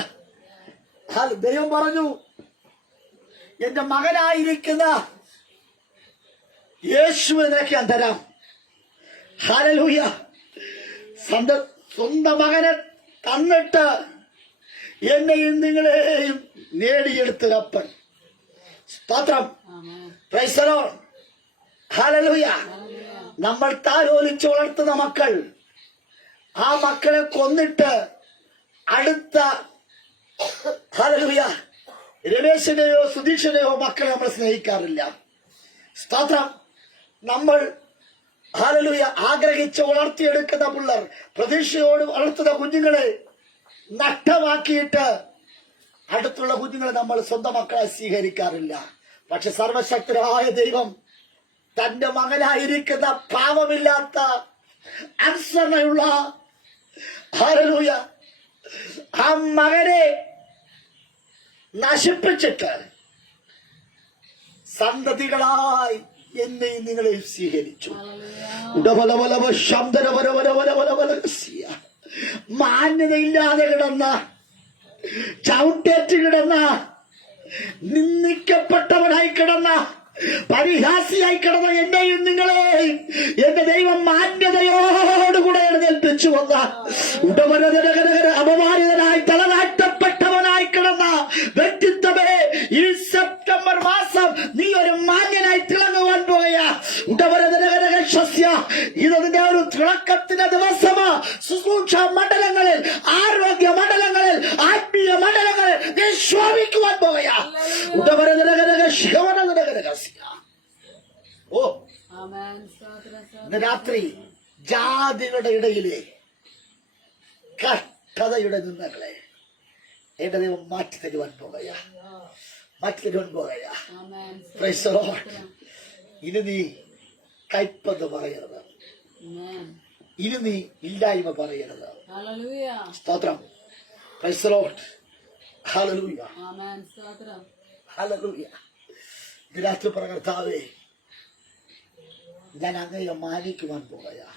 ദൈവം പറഞ്ഞു, എന്റെ മകനായിരിക്കുന്ന യേശുവിനെ ഞാൻ തരാം. ഹല്ലേലൂയ. സ്വന്തം മകനെ തന്നിട്ട് എന്നെയും നിങ്ങളെയും നേടിയെടുത്തൊരപ്പൻ. സ്തോത്രം. Praise the Lord. ഹല്ലേലൂയ. നമ്മൾ താലോലിച്ച് വളർത്തുന്ന മക്കൾ, ആ മക്കളെ കൊന്നിട്ട് അടുത്ത ഹല്ലേലൂയ രമേശിനെയോ സുധീഷിനെയോ മക്കളെ നമ്മൾ സ്നേഹിക്കാറില്ല. സ്തോത്രം. നമ്മൾ ഹല്ലേലൂയ ആഗ്രഹിച്ച് വളർത്തിയെടുക്കുന്ന പിള്ളേർ, പ്രതീക്ഷയോട് വളർത്തുന്ന കുഞ്ഞുങ്ങളെ നഷ്ടമാക്കിയിട്ട് അടുത്തുള്ള കുഞ്ഞുങ്ങളെ നമ്മൾ സ്വന്തം മക്കളെ സ്വീകരിക്കാറില്ല. പക്ഷെ സർവശക്തനായ ദൈവം തന്റെ മകനായിരിക്കുന്ന പാപമില്ലാത്ത അനുസരണയുള്ള ഹല്ലേലൂയ ആ മകനെ നശിപ്പിച്ചിട്ട് സന്തതികളായി എന്നെയും നിങ്ങളെയും സ്വീകരിച്ചു. മാന്യതയില്ലാതെ കിടന്ന, ചവിട്ടേറ്റ് കിടന്ന, നിന്ദിക്കപ്പെട്ടവനായി കിടന്ന, പരിഹാസിയായി കിടന്ന എന്നെയും നിങ്ങളെയും എന്റെ ദൈവം മാന്യതയോടുകൂടെ എഴുന്നേൽപ്പിച്ചു വന്ന, അപമാനിതനായി തലനാട്ടപ്പെട്ടവനായി കിടന്ന വ്യക്തിത്വമേ, ഈ സെപ്റ്റംബർ മാസം നീ ഒരു മാന്യനായി തിളങ്ങുവാൻ പോകുകയാ. ഇതിന്റെ ഒരു തിളക്കത്തിന്റെ ദിവസമാ. ശുശ്രൂഷ മണ്ഡലങ്ങളിൽ, ആരോഗ്യ മണ്ഡലങ്ങളിൽ, ആത്മീയ മണ്ഡലങ്ങളിൽ നീ ശോഭിക്കുവാൻ പോകുകയാ. ഓ ഇന്ന് രാത്രി ജാതികളുടെ ഇടയിലെ കഷ്ടതയുടെ നിന്നകളെ എന്റെ ദൈവം മാറ്റി തരുവാൻ പോകുകയാ, മാറ്റി തരുവാൻ പോകുകയാ. Price the Lord. ഇനി നീ കയ്പെന്ന് പറയരുത്, ഇനി നീ ഇല്ലായ്മ പറയരുത്. സ്തോത്രം. Praise the Lord. Hallelujah, hallelujah. രാത്രി പറ, കർത്താവേ, ഞാൻ അങ്ങയെ മാനിക്കുവാൻ പോകുകയാ.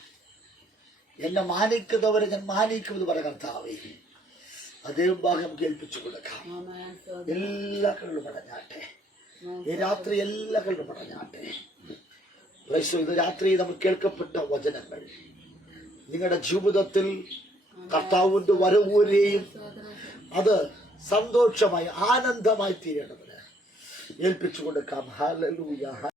എന്നെ മാനിക്കുന്നവരെ ഞാൻ മാനിക്കുമെന്ന് പറ കർത്താവേ. അതേ ഭാഗം കേൾപ്പിച്ചു കൊടുക്കാം. എല്ലാ കണ്ണും പടഞ്ഞാട്ടെ ഈ രാത്രി, എല്ലാ കണ്ണും പടഞ്ഞാട്ടെ. ഇത് രാത്രി നമ്മൾ കേൾക്കപ്പെട്ട വചനങ്ങൾ നിങ്ങളുടെ ജീവിതത്തിൽ കർത്താവിന്റെ വരവൂരെയും അത് സന്തോഷമായി, ആനന്ദമായി തീരേണ്ടതിന് ഏൽപ്പിച്ചു കൊടുക്കാം. ഹല്ലേലൂയ.